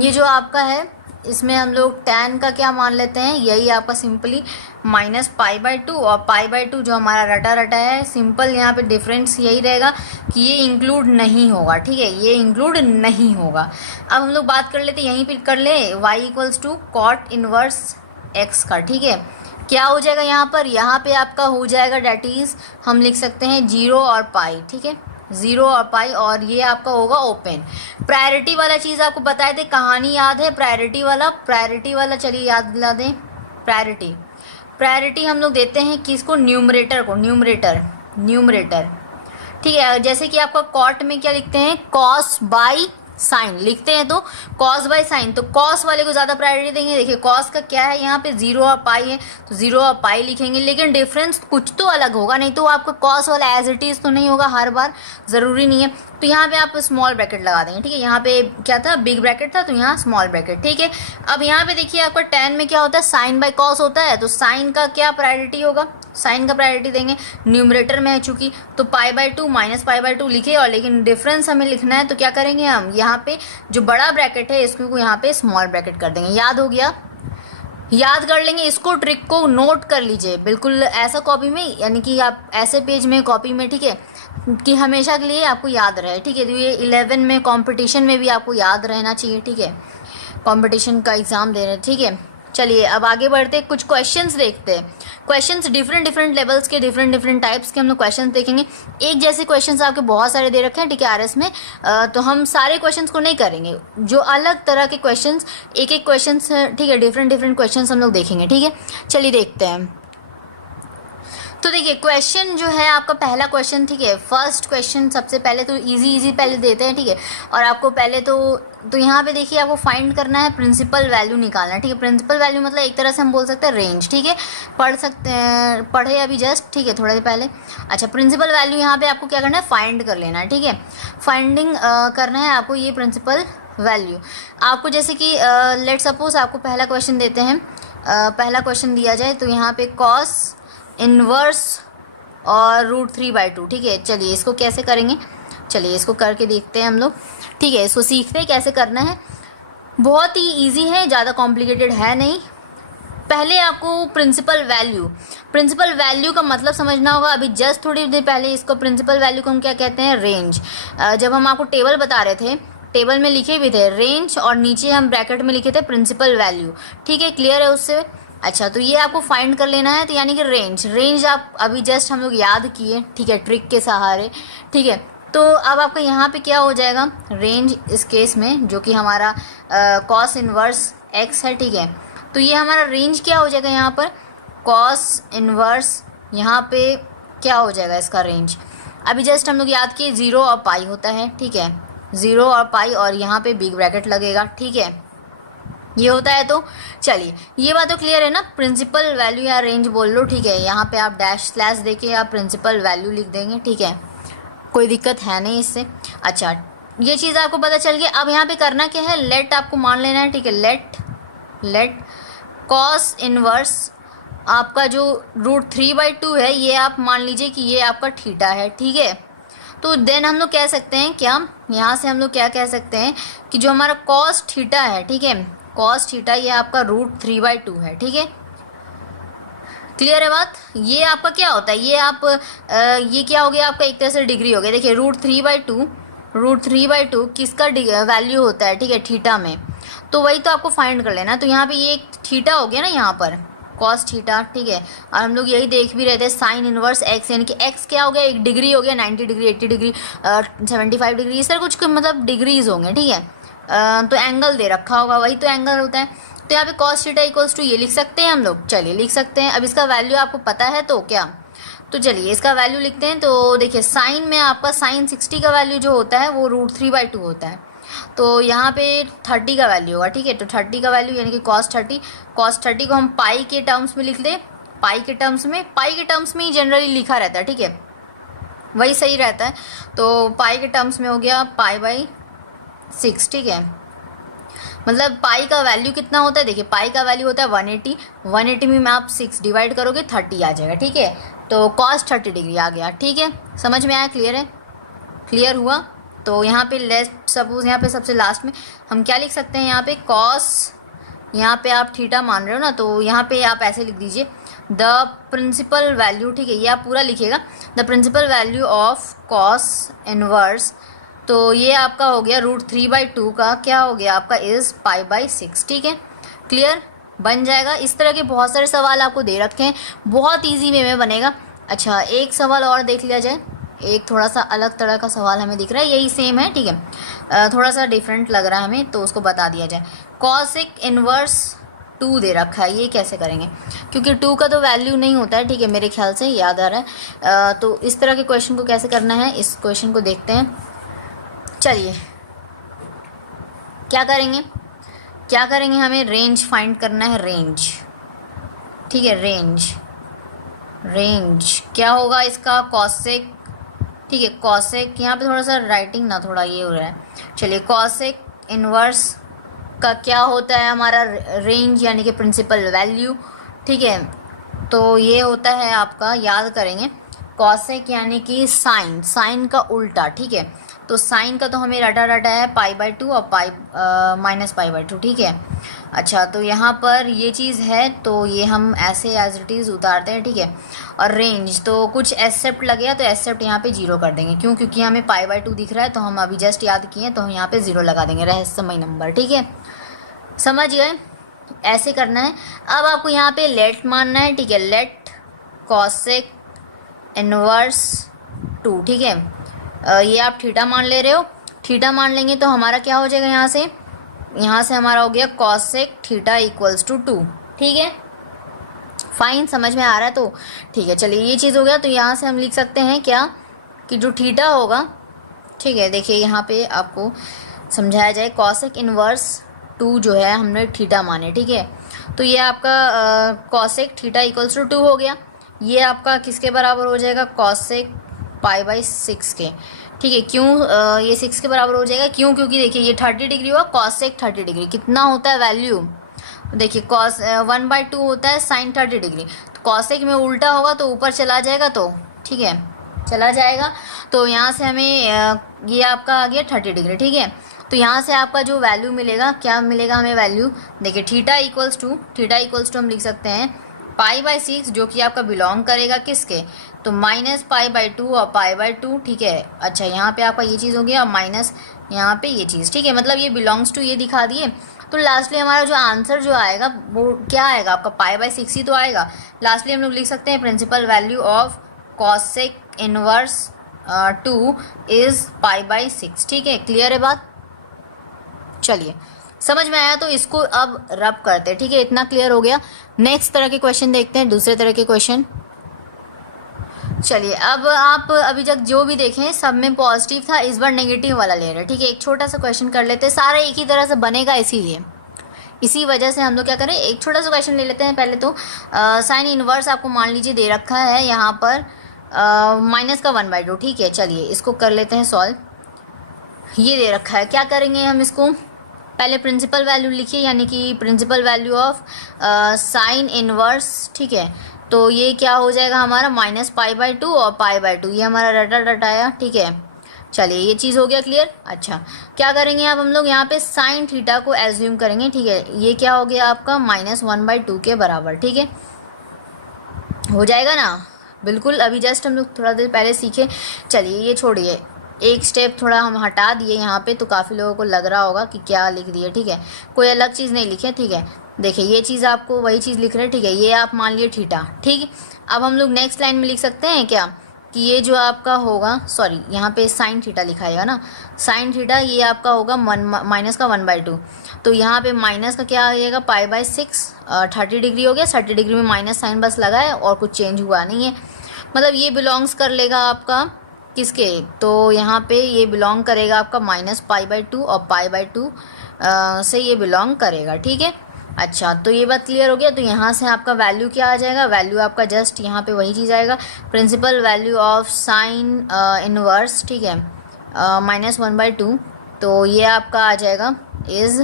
ये जो आपका है, इसमें हम लोग टैन का क्या मान लेते हैं, यही आपका सिंपली माइनस पाई बाय 2, और पाई बाय 2 जो हमारा रटा रटा है, सिंपल यहाँ पे डिफरेंस यही रहेगा कि ये इंक्लूड नहीं होगा, ठीक है, ये इंक्लूड नहीं होगा। अब हम लोग बात कर लेते हैं, यहीं पे कर ले y equals to cot inverse x का, ठीक है। क्या हो जाएगा यहाँ पे आपका हो जाएगा, डेट इज हम लिख सकते हैं 0 और पाई, ठीक है, 0 और पाई, और ये आपका होगा ओपन। प्रायोरिटी वाला चीज़ आपको बताए थे, कहानी याद है प्रायोरिटी वाला, चलिए याद दिला दें। प्रायोरिटी हम लोग देते हैं किसको, न्यूमरेटर को, न्यूमरेटर, ठीक है। जैसे कि आपका कॉट में क्या लिखते हैं, कॉस बाई साइन लिखते हैं, तो कॉस बाय साइन, तो कॉस वाले को ज़्यादा प्रायोरिटी देंगे। देखिए कॉस का क्या है, यहाँ पे 0 और पाई है, तो 0 और पाई लिखेंगे, लेकिन डिफरेंस कुछ तो अलग होगा, नहीं तो आपका कॉस वाला एज इट इज़ तो नहीं होगा हर बार, ज़रूरी नहीं है। तो यहाँ पे आप स्मॉल ब्रैकेट लगा देंगे, ठीक है। यहाँ पे क्या था, बिग ब्रैकेट था, तो यहाँ स्मॉल ब्रैकेट, ठीक है। अब यहाँ पे देखिए आपका टैन में क्या होता है, साइन बाय कॉस होता है, तो साइन का क्या प्रायोरिटी होगा, साइन का प्रायोरिटी देंगे, न्यूमरेटर में है चूंकि, तो पाई बाय 2 माइनस पाई बाय 2 लिखे, और लेकिन डिफरेंस हमें लिखना है, तो क्या करेंगे हम, यहाँ पे जो बड़ा ब्रैकेट है इसको यहाँ पे स्मॉल ब्रैकेट कर देंगे। याद हो गया, याद कर लेंगे इसको, ट्रिक को नोट कर लीजिए बिल्कुल ऐसा कॉपी में, यानी कि आप ऐसे पेज में कॉपी में, ठीक है, कि हमेशा के लिए आपको याद रहे, ठीक है। तो ये 11 में कंपटीशन में भी आपको याद रहना चाहिए, ठीक है, कंपटीशन का एग्ज़ाम दे रहे हैं, ठीक है। चलिए अब आगे बढ़ते, कुछ क्वेश्चंस देखते हैं। क्वेश्चंस डिफरेंट लेवल्स के, डिफरेंट टाइप्स के हम लोग क्वेश्चंस देखेंगे। एक जैसे क्वेश्चंस आपके बहुत सारे दे रखे हैं, ठीक है, आरएस में, तो हम सारे क्वेश्चंस को नहीं करेंगे, जो अलग तरह के क्वेश्चंस, एक क्वेश्चंस, ठीक है, डिफरेंट क्वेश्चंस हम लोग देखेंगे, ठीक है। चलिए देखते हैं। तो देखिए क्वेश्चन जो है आपका पहला क्वेश्चन, ठीक है, फर्स्ट क्वेश्चन सबसे पहले तो इजी पहले देते हैं, ठीक है। और आपको पहले तो यहाँ पे देखिए आपको फाइंड करना है, प्रिंसिपल वैल्यू निकालना है, ठीक है। प्रिंसिपल वैल्यू मतलब एक तरह से हम बोल सकते हैं रेंज, ठीक है, पढ़े अभी जस्ट, ठीक है, थोड़ा देर पहले। अच्छा, प्रिंसिपल वैल्यू यहाँ पे आपको क्या करना है, फाइंड कर लेना है, ठीक है। फाइंडिंग करना है आपको ये प्रिंसिपल वैल्यू। आपको जैसे कि लेट सपोज आपको पहला क्वेश्चन देते हैं, पहला क्वेश्चन दिया जाए, तो यहाँ पे कॉस इनवर्स और √3/2, ठीक है। चलिए इसको कैसे करेंगे, चलिए इसको करके देखते हैं हम लोग, ठीक है। इसको सीखते हैं कैसे करना है, बहुत ही इजी है, ज़्यादा कॉम्प्लिकेटेड है नहीं। पहले आपको प्रिंसिपल वैल्यू का मतलब समझना होगा। अभी जस्ट थोड़ी देर पहले इसको प्रिंसिपल वैल्यू को हम क्या कहते हैं, रेंज। जब हम आपको टेबल बता रहे थे, टेबल में लिखे भी थे रेंज, और नीचे हम ब्रैकेट में लिखे थे प्रिंसिपल वैल्यू, ठीक है, क्लियर है उससे। अच्छा, तो ये आपको फाइंड कर लेना है, तो यानी कि रेंज आप अभी जस्ट हम लोग याद किए, ठीक है, ट्रिक के सहारे, ठीक है। तो अब आपका यहाँ पे क्या हो जाएगा, रेंज इस केस में जो कि हमारा कॉस इनवर्स एक्स है, ठीक है। तो ये हमारा रेंज क्या हो जाएगा, यहाँ पर कॉस इनवर्स, यहाँ पे क्या हो जाएगा इसका रेंज, अभी जस्ट हम लोग याद किए 0 और पाई होता है, ठीक है, 0 और पाई, और यहाँ पे बिग ब्रैकेट लगेगा, ठीक है, ये होता है। तो चलिए ये बात तो क्लियर है ना, प्रिंसिपल वैल्यू या रेंज बोल लो, ठीक है। यहाँ पे आप डैश स्लैश देके आप प्रिंसिपल वैल्यू लिख देंगे, ठीक है, कोई दिक्कत है नहीं इससे। अच्छा, ये चीज़ आपको पता चल गई। अब यहाँ पे करना क्या है, लेट आपको मान लेना है, ठीक है, लेट कॉस इनवर्स आपका जो √3/2 है, ये आप मान लीजिए कि ये आपका थीटा है, ठीक है। तो देन हम लोग कह सकते हैं क्या, यहाँ से हम लोग क्या कह सकते हैं कि जो हमारा कॉस थीटा है, ठीक है, कॉस थीटा ये आपका √3/2 है, ठीक है। क्लियर है बात। ये आपका क्या होता है, ये क्या हो गया आपका, एक तरह से डिग्री हो गया। देखिए √3/2 किसका वैल्यू होता है, ठीक है, थीटा में। तो वही तो आपको फाइंड कर लेना। तो यहाँ पे ये एक थीटा हो गया ना यहाँ पर, कॉस थीटा, ठीक है। और हम लोग यही देख भी रहे थे साइन इनवर्स एक्स, यानी कि एक्स क्या हो गया, एक डिग्री हो गया, 90 डिग्री, 80 डिग्री, 75 डिग्री, इस तरह कुछ मतलब डिग्रीज होंगे, ठीक है। तो एंगल दे रखा होगा, वही तो एंगल होता है। तो यहाँ पे कॉस थीटा इक्वल्स टू ये लिख सकते हैं हम लोग, चलिए लिख सकते हैं। अब इसका वैल्यू आपको पता है तो क्या, तो चलिए इसका वैल्यू लिखते हैं। तो देखिए साइन में आपका साइन 60 का वैल्यू जो होता है वो √3/2 होता है। तो यहाँ पे 30 का वैल्यू होगा, ठीक है। तो 30 का वैल्यू यानी कि cos 30 को हम पाई के टर्म्स में लिख दें। पाई के टर्म्स में ही जनरली लिखा रहता है, ठीक है, वही सही रहता है। तो पाई के टर्म्स में हो गया π/6, ठीक है। मतलब पाई का वैल्यू कितना होता है, देखिए पाई का वैल्यू होता है 180 में आप 6 डिवाइड करोगे 30 आ जाएगा, ठीक है। तो cos 30 डिग्री आ गया, ठीक है। समझ में आया, क्लियर है, क्लियर हुआ। तो यहाँ पे लेट्स सपोज यहाँ पे सबसे लास्ट में हम क्या लिख सकते हैं, यहाँ पे कॉस, यहाँ पे आप थीटा मान रहे हो ना, तो यहाँ पे आप ऐसे लिख दीजिए द प्रिंसिपल वैल्यू, ठीक है, ये आप पूरा लिखिएगा, the principal value of cos inverse. तो ये आपका हो गया √3/2 का क्या हो गया आपका इज़ π/6, ठीक है, क्लियर, बन जाएगा। इस तरह के बहुत सारे सवाल आपको दे रखे हैं, बहुत ईजी वे में बनेगा। अच्छा एक सवाल और देख लिया जाए, एक थोड़ा सा अलग तरह का सवाल हमें दिख रहा है, यही सेम है, ठीक है, थोड़ा सा डिफरेंट लग रहा है हमें, तो उसको बता दिया जाए। कॉसेक इनवर्स 2 दे रखा है, ये कैसे करेंगे, क्योंकि 2 का तो वैल्यू नहीं होता है, ठीक है, मेरे ख्याल से याद आ रहा है। तो इस तरह के क्वेश्चन को कैसे करना है, इस क्वेश्चन को देखते हैं। चलिए क्या करेंगे, हमें रेंज फाइंड करना है, रेंज, ठीक है, रेंज क्या होगा इसका, कॉसेक, ठीक है, कॉसेक, यहाँ पे थोड़ा सा राइटिंग ना थोड़ा ये हो रहा है। चलिए कॉसेक इनवर्स का क्या होता है हमारा रेंज, यानी कि प्रिंसिपल वैल्यू, ठीक है। तो ये होता है आपका, याद करेंगे, कॉसेक यानी कि साइन का उल्टा, ठीक है। तो साइन का तो हमें रटा है π/2 और -π/2, ठीक है। अच्छा तो यहाँ पर ये चीज़ है, तो ये हम ऐसे एज इट इज़ उतारते हैं, ठीक है। और रेंज तो कुछ एक्सेप्ट लगेगा, तो एक्सेप्ट यहाँ पे 0 कर देंगे, क्योंकि हमें π/2 दिख रहा है, तो हम अभी जस्ट याद किए, तो हम यहाँ पे 0 लगा देंगे, रहस्यमय नंबर, ठीक है, समझ गए, ऐसे करना है। अब आपको यहाँ पे लेट मानना है, ठीक है, लेट कॉसेक इनवर्स 2, ठीक है। ये आप थीटा मान ले रहे हो, थीटा मान लेंगे तो हमारा क्या हो जाएगा, यहाँ से हमारा हो गया कॉसेक थीटा इक्वल्स टू 2, ठीक है, फाइन, समझ में आ रहा है, तो ठीक है। चलिए ये चीज़ हो गया, तो यहाँ से हम लिख सकते हैं क्या, कि जो थीटा होगा, ठीक है, देखिए यहाँ पे आपको समझाया जाए, कॉसेक इनवर्स 2 जो है हमने थीटा माने, ठीक है। तो ये आपका कॉसेक थीटा इक्वल्स टू 2 हो गया। ये आपका किसके बराबर हो जाएगा, कॉसेक π/6 के, ठीक है। क्यों ये 6 के बराबर हो जाएगा, क्योंकि देखिए ये 30 डिग्री हुआ, कॉसेक 30 डिग्री कितना होता है वैल्यू, देखिए कॉस 1/2 होता है साइन 30 डिग्री, तो कॉसेक में उल्टा होगा तो ऊपर चला जाएगा, तो ठीक है चला जाएगा। तो यहाँ से हमें ये आपका आ गया 30 डिग्री, ठीक है। तो यहाँ से आपका जो वैल्यू मिलेगा, क्या मिलेगा हमें वैल्यू, देखिए थीटा इक्वल्स टू हम लिख सकते हैं π/6, जो कि आपका बिलोंग करेगा किसके, तो -π/2 और π/2, ठीक है। अच्छा यहाँ पे आपका ये चीज़ हो गया, और माइनस यहाँ पे ये चीज़, ठीक है, मतलब ये बिलोंग्स टू ये दिखा दिए। तो लास्टली हमारा जो आंसर जो आएगा वो क्या आएगा आपका, π/6 ही तो आएगा। लास्टली हम लोग लिख सकते हैं principal value of cosec inverse 2 is π/6, ठीक है, क्लियर है बात। चलिए समझ में आया, तो इसको अब रब करते हैं, ठीक है, इतना क्लियर हो गया। नेक्स्ट तरह के क्वेश्चन देखते हैं, दूसरे तरह के क्वेश्चन। चलिए अब आप अभी तक जो भी देखें सब में पॉजिटिव था, इस बार नेगेटिव वाला ले रहे हैं, ठीक है। एक छोटा सा क्वेश्चन कर लेते हैं, सारे एक ही तरह से बनेगा, इसीलिए इसी वजह से हम लोग क्या करें, एक छोटा सा क्वेश्चन ले लेते हैं। पहले तो साइन इनवर्स आपको मान लीजिए दे रखा है यहाँ पर माइनस का 1/2, ठीक है। चलिए इसको कर लेते हैं सॉल्व। ये दे रखा है, क्या करेंगे हम इसको, पहले प्रिंसिपल वैल्यू लिखिए, यानी कि principal value of sine inverse, ठीक है। तो ये क्या हो जाएगा हमारा -π/2 और π/2, ये हमारा रटाया, ठीक है। चलिए ये चीज़ हो गया क्लियर। अच्छा क्या करेंगे अब हम लोग, यहाँ पे साइन थीटा को एज्यूम करेंगे, ठीक है। ये क्या हो गया आपका -1/2 के बराबर, ठीक है। हो जाएगा ना। बिल्कुल, अभी जस्ट हम लोग थोड़ा देर पहले सीखे। चलिए ये छोड़िए, एक स्टेप थोड़ा हम हटा दिए यहाँ पे, तो काफ़ी लोगों को लग रहा होगा कि क्या लिख दिए, ठीक है। कोई अलग चीज़ नहीं लिखे, ठीक है। देखिए ये चीज़ आपको वही चीज़ लिख रहे हैं, ठीक है। ये आप मान लिए थीटा, ठीक है। अब हम लोग नेक्स्ट लाइन में लिख सकते हैं क्या कि ये जो आपका होगा, सॉरी यहाँ पे साइन थीटा लिखाएगा ना, साइन थीटा ये आपका होगा माइनस का 1/2। तो यहाँ पे माइनस का क्या आएगा, π/6, 30 डिग्री हो गया। 30 डिग्री में माइनस साइन बस लगा है और कुछ चेंज हुआ नहीं है, मतलब ये बिलोंग्स कर लेगा आपका किसके, तो यहाँ पे ये बिलोंग करेगा आपका -π/2 और π/2 से ये बिलोंग करेगा, ठीक है। अच्छा, तो ये बात क्लियर हो गया। तो यहाँ से आपका वैल्यू क्या आ जाएगा, वैल्यू आपका जस्ट यहाँ पे वही चीज़ आएगा, principal value of sine inverse, ठीक है, -1/2। तो ये आपका आ जाएगा इज़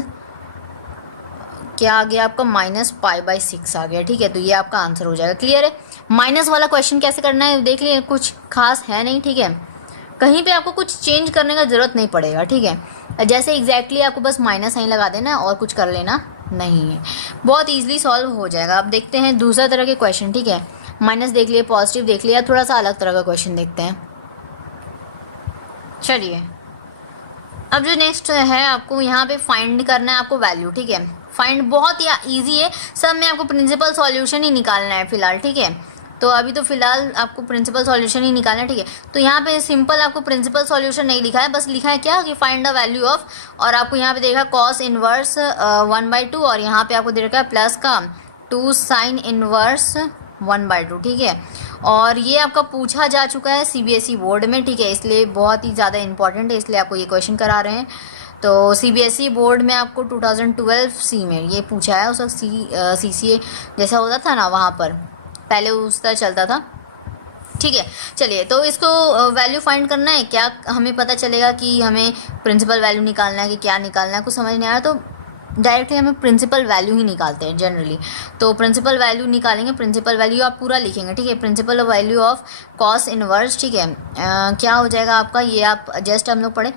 क्या आ गया आपका -π/6 आ गया, ठीक है। तो ये आपका आंसर हो जाएगा। क्लियर है। माइनस वाला क्वेश्चन कैसे करना है देख लिए, कुछ खास है नहीं, ठीक है। कहीं पे आपको कुछ चेंज करने का ज़रूरत नहीं पड़ेगा, ठीक है। जैसे एग्जैक्टली आपको बस माइनस साइन लगा देना और कुछ कर लेना नहीं है, बहुत ईजिली सॉल्व हो जाएगा। अब देखते हैं दूसरा तरह के क्वेश्चन, ठीक है। माइनस देख लिए, पॉजिटिव देख लिया, थोड़ा सा अलग तरह का क्वेश्चन देखते हैं। चलिए अब जो नेक्स्ट है, आपको यहाँ पे फाइंड करना है आपको वैल्यू, ठीक है। फाइंड बहुत ही ईजी है, सब में आपको प्रिंसिपल सॉल्यूशन ही निकालना है फिलहाल, ठीक है। तो अभी तो फिलहाल आपको प्रिंसिपल सॉल्यूशन ही निकालना है, ठीक है। तो यहाँ पे सिंपल आपको प्रिंसिपल सॉल्यूशन नहीं लिखा है, बस लिखा है क्या कि फाइंड द वैल्यू ऑफ, और आपको यहाँ पे देखा कॉस इनवर्स 1/2, और यहाँ पे आपको दे रखा है प्लस का 2 साइन इनवर्स 1/2, ठीक है। और ये आपका पूछा जा चुका है सीबीएसई बोर्ड में, ठीक है, इसलिए बहुत ही ज़्यादा इंपॉर्टेंट है, इसलिए आपको ये क्वेश्चन करा रहे हैं। तो सीबीएसई बोर्ड में आपको 2012 सी में ये पूछा है, उस वक्त सीसीए जैसा होता था ना, वहाँ पर पहले उस तरह चलता था, ठीक है। चलिए तो इसको वैल्यू फाइंड करना है, क्या हमें पता चलेगा कि हमें प्रिंसिपल वैल्यू निकालना है कि क्या निकालना है, कुछ समझ नहीं आ रहा तो डायरेक्टली हमें प्रिंसिपल वैल्यू ही निकालते हैं जनरली। तो प्रिंसिपल वैल्यू निकालेंगे, प्रिंसिपल वैल्यू आप पूरा लिखेंगे, ठीक है। Principal value of cos inverse, ठीक है, क्या हो जाएगा आपका, ये आप जस्ट हम लोग पढ़े,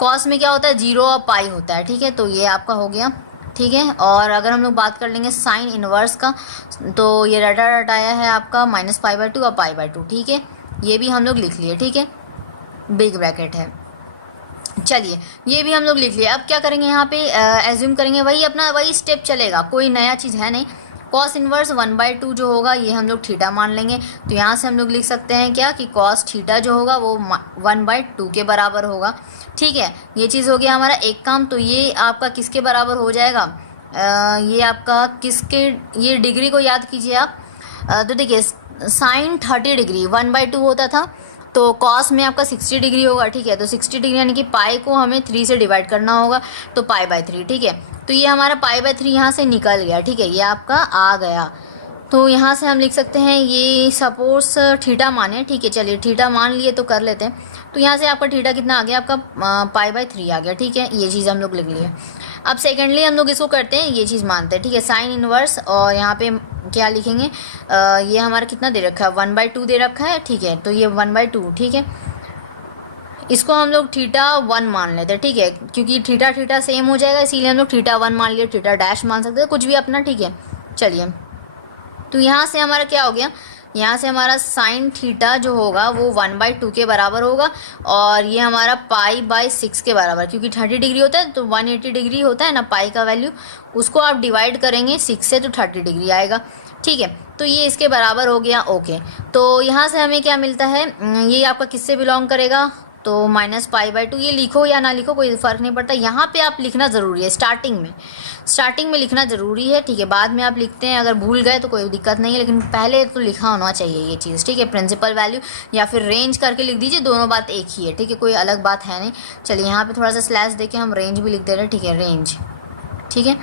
कॉस में क्या होता है 0 और पाई होता है, ठीक है। तो ये आपका हो गया, ठीक है। और अगर हम लोग बात कर लेंगे साइन इनवर्स का, तो ये रटा रटाया है आपका -π/2 और π/2, ठीक है। ये भी हम लोग लिख लिए, ठीक है, बिग ब्रैकेट है। चलिए ये भी हम लोग लिख लिए। अब क्या करेंगे, यहाँ पे एज्यूम करेंगे, वही अपना वही स्टेप चलेगा, कोई नया चीज़ है नहीं। कॉस इनवर्स 1/2 जो होगा ये हम लोग थीटा मान लेंगे, तो यहाँ से हम लोग लिख सकते हैं क्या कि कॉस थीटा जो होगा वो 1/2 के बराबर होगा, ठीक है। ये चीज़ हो गया हमारा एक काम। तो ये आपका किसके बराबर हो जाएगा, ये आपका किसके, ये डिग्री को याद कीजिए आप। तो देखिए साइन 30 डिग्री 1/2 होता था, तो कॉस में आपका 60 डिग्री होगा, ठीक है। तो 60 डिग्री यानी कि पाई को हमें 3 से डिवाइड करना होगा, तो π/3, ठीक है। तो ये हमारा π/3 यहाँ से निकल गया, ठीक है, ये आपका आ गया। तो यहाँ से हम लिख सकते हैं, ये सपोज थीटा माने, ठीक है। चलिए थीटा मान लिए तो कर लेते हैं। तो यहाँ से आपका थीटा कितना आ गया, आपका π/3 आ गया, ठीक है। ये चीज़ हम लोग लिख लिए। अब सेकेंडली हम लोग इसको करते हैं, ये चीज़ मानते हैं, ठीक है, साइन इनवर्स, और यहाँ पे क्या लिखेंगे, ये हमारा कितना दे रखा है 1/2 दे रखा है, ठीक है। तो ये 1/2, ठीक है, इसको हम लोग θ1 मान लेते हैं, ठीक है, क्योंकि थीटा थीटा सेम हो जाएगा, इसीलिए हम लोग θ1 मान लिए, थीटा डैश मान सकते हैं, कुछ भी अपना, ठीक है। चलिए तो यहाँ से हमारा क्या हो गया, यहाँ से हमारा साइन थीटा जो होगा वो 1/2 के बराबर होगा, और ये हमारा π/6 के बराबर, क्योंकि 30 डिग्री होता है तो 180 डिग्री होता है ना पाई का वैल्यू, उसको आप डिवाइड करेंगे 6 से तो 30 डिग्री आएगा, ठीक है। तो ये इसके बराबर हो गया, ओके। तो यहाँ से हमें क्या मिलता है, ये आपका किससे बिलोंग करेगा, तो -π/2, ये लिखो या ना लिखो कोई फ़र्क नहीं पड़ता, यहाँ पे आप लिखना ज़रूरी है, स्टार्टिंग में लिखना ज़रूरी है, ठीक है। बाद में आप लिखते हैं, अगर भूल गए तो कोई दिक्कत नहीं है, लेकिन पहले तो लिखा होना चाहिए ये चीज़, ठीक है। प्रिंसिपल वैल्यू या फिर रेंज करके लिख दीजिए, दोनों बात एक ही है, ठीक है, कोई अलग बात है नहीं। चलिए यहाँ पे थोड़ा सा स्लैश देके हम रेंज भी लिख दे रहे हैं, ठीक है, रेंज, ठीक है।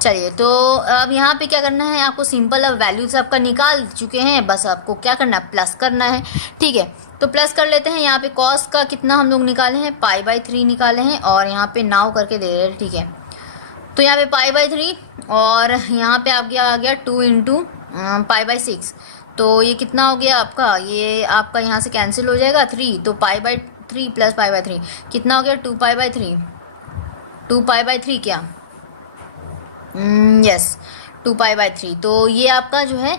चलिए तो अब यहाँ पे क्या करना है आपको, सिंपल, अब वैल्यूज आपका निकाल चुके हैं, बस आपको क्या करना है, प्लस करना है, ठीक है। तो प्लस कर लेते हैं, यहाँ पे कॉस का कितना हम लोग निकाले हैं, π/3 निकाले हैं, और यहाँ पे नाउ करके दे रहे हैं, ठीक है। तो यहाँ पे π/3, और यहाँ पे आप क्या आ गया 2 × π/6, तो ये कितना हो गया आपका, ये आपका यहाँ से कैंसिल हो जाएगा 3, तो π/3 प्लस π/3 कितना हो गया 2π/3, 2π/3 क्या, यस 2π/3, तो ये आपका जो है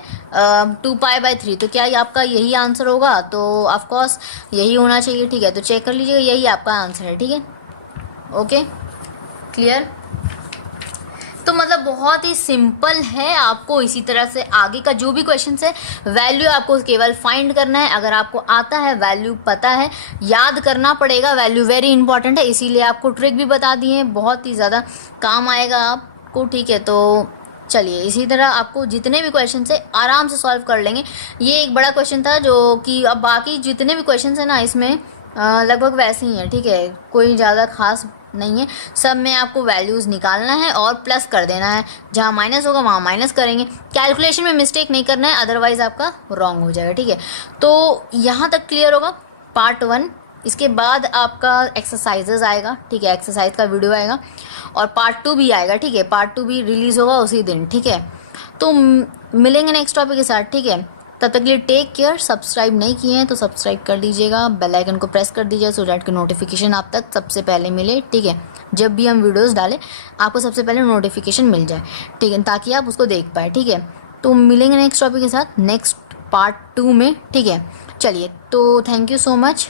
2π/3, तो क्या ये आपका यही आंसर होगा? तो ऑफ कोर्स यही होना चाहिए, ठीक है। तो चेक कर लीजिएगा, यही आपका आंसर है, ठीक है। Okay, clear. तो मतलब बहुत ही सिंपल है, आपको इसी तरह से आगे का जो भी क्वेश्चन है वैल्यू आपको केवल फाइंड करना है। अगर आपको आता है, वैल्यू पता है, याद करना पड़ेगा, वैल्यू वेरी इंपॉर्टेंट है, इसीलिए आपको ट्रिक भी बता दी है, बहुत ही ज़्यादा काम आएगा आपको, ठीक है। तो चलिए इसी तरह आपको जितने भी क्वेश्चन है आराम से सॉल्व कर लेंगे। ये एक बड़ा क्वेश्चन था जो कि अब बाकी जितने भी क्वेश्चन है ना इसमें लगभग वैसे ही है, ठीक है, कोई ज़्यादा खास नहीं है। सब में आपको वैल्यूज़ निकालना है और प्लस कर देना है, जहाँ माइनस होगा वहाँ माइनस करेंगे। कैलकुलेशन में मिस्टेक नहीं करना है, अदरवाइज आपका रॉन्ग हो जाएगा, ठीक है। तो यहाँ तक क्लियर होगा पार्ट 1। इसके बाद आपका एक्सरसाइजेज आएगा, ठीक है, एक्सरसाइज का वीडियो आएगा और पार्ट 2 भी आएगा, ठीक है। पार्ट 2 भी रिलीज़ होगा उसी दिन, ठीक है। तो मिलेंगे नेक्स्ट टॉपिक के साथ, ठीक है। तब तक के लिए टेक केयर। सब्सक्राइब नहीं किए हैं तो सब्सक्राइब कर दीजिएगा, बेल आइकन को प्रेस कर दीजिएगा सो डैट कि नोटिफिकेशन आप तक सबसे पहले मिले, ठीक है। जब भी हम वीडियोस डालें आपको सबसे पहले नोटिफिकेशन मिल जाए, ठीक है, ताकि आप उसको देख पाए, ठीक है। तो मिलेंगे नेक्स्ट टॉपिक के साथ नेक्स्ट पार्ट 2 में, ठीक है। चलिए, तो थैंक यू सो मच।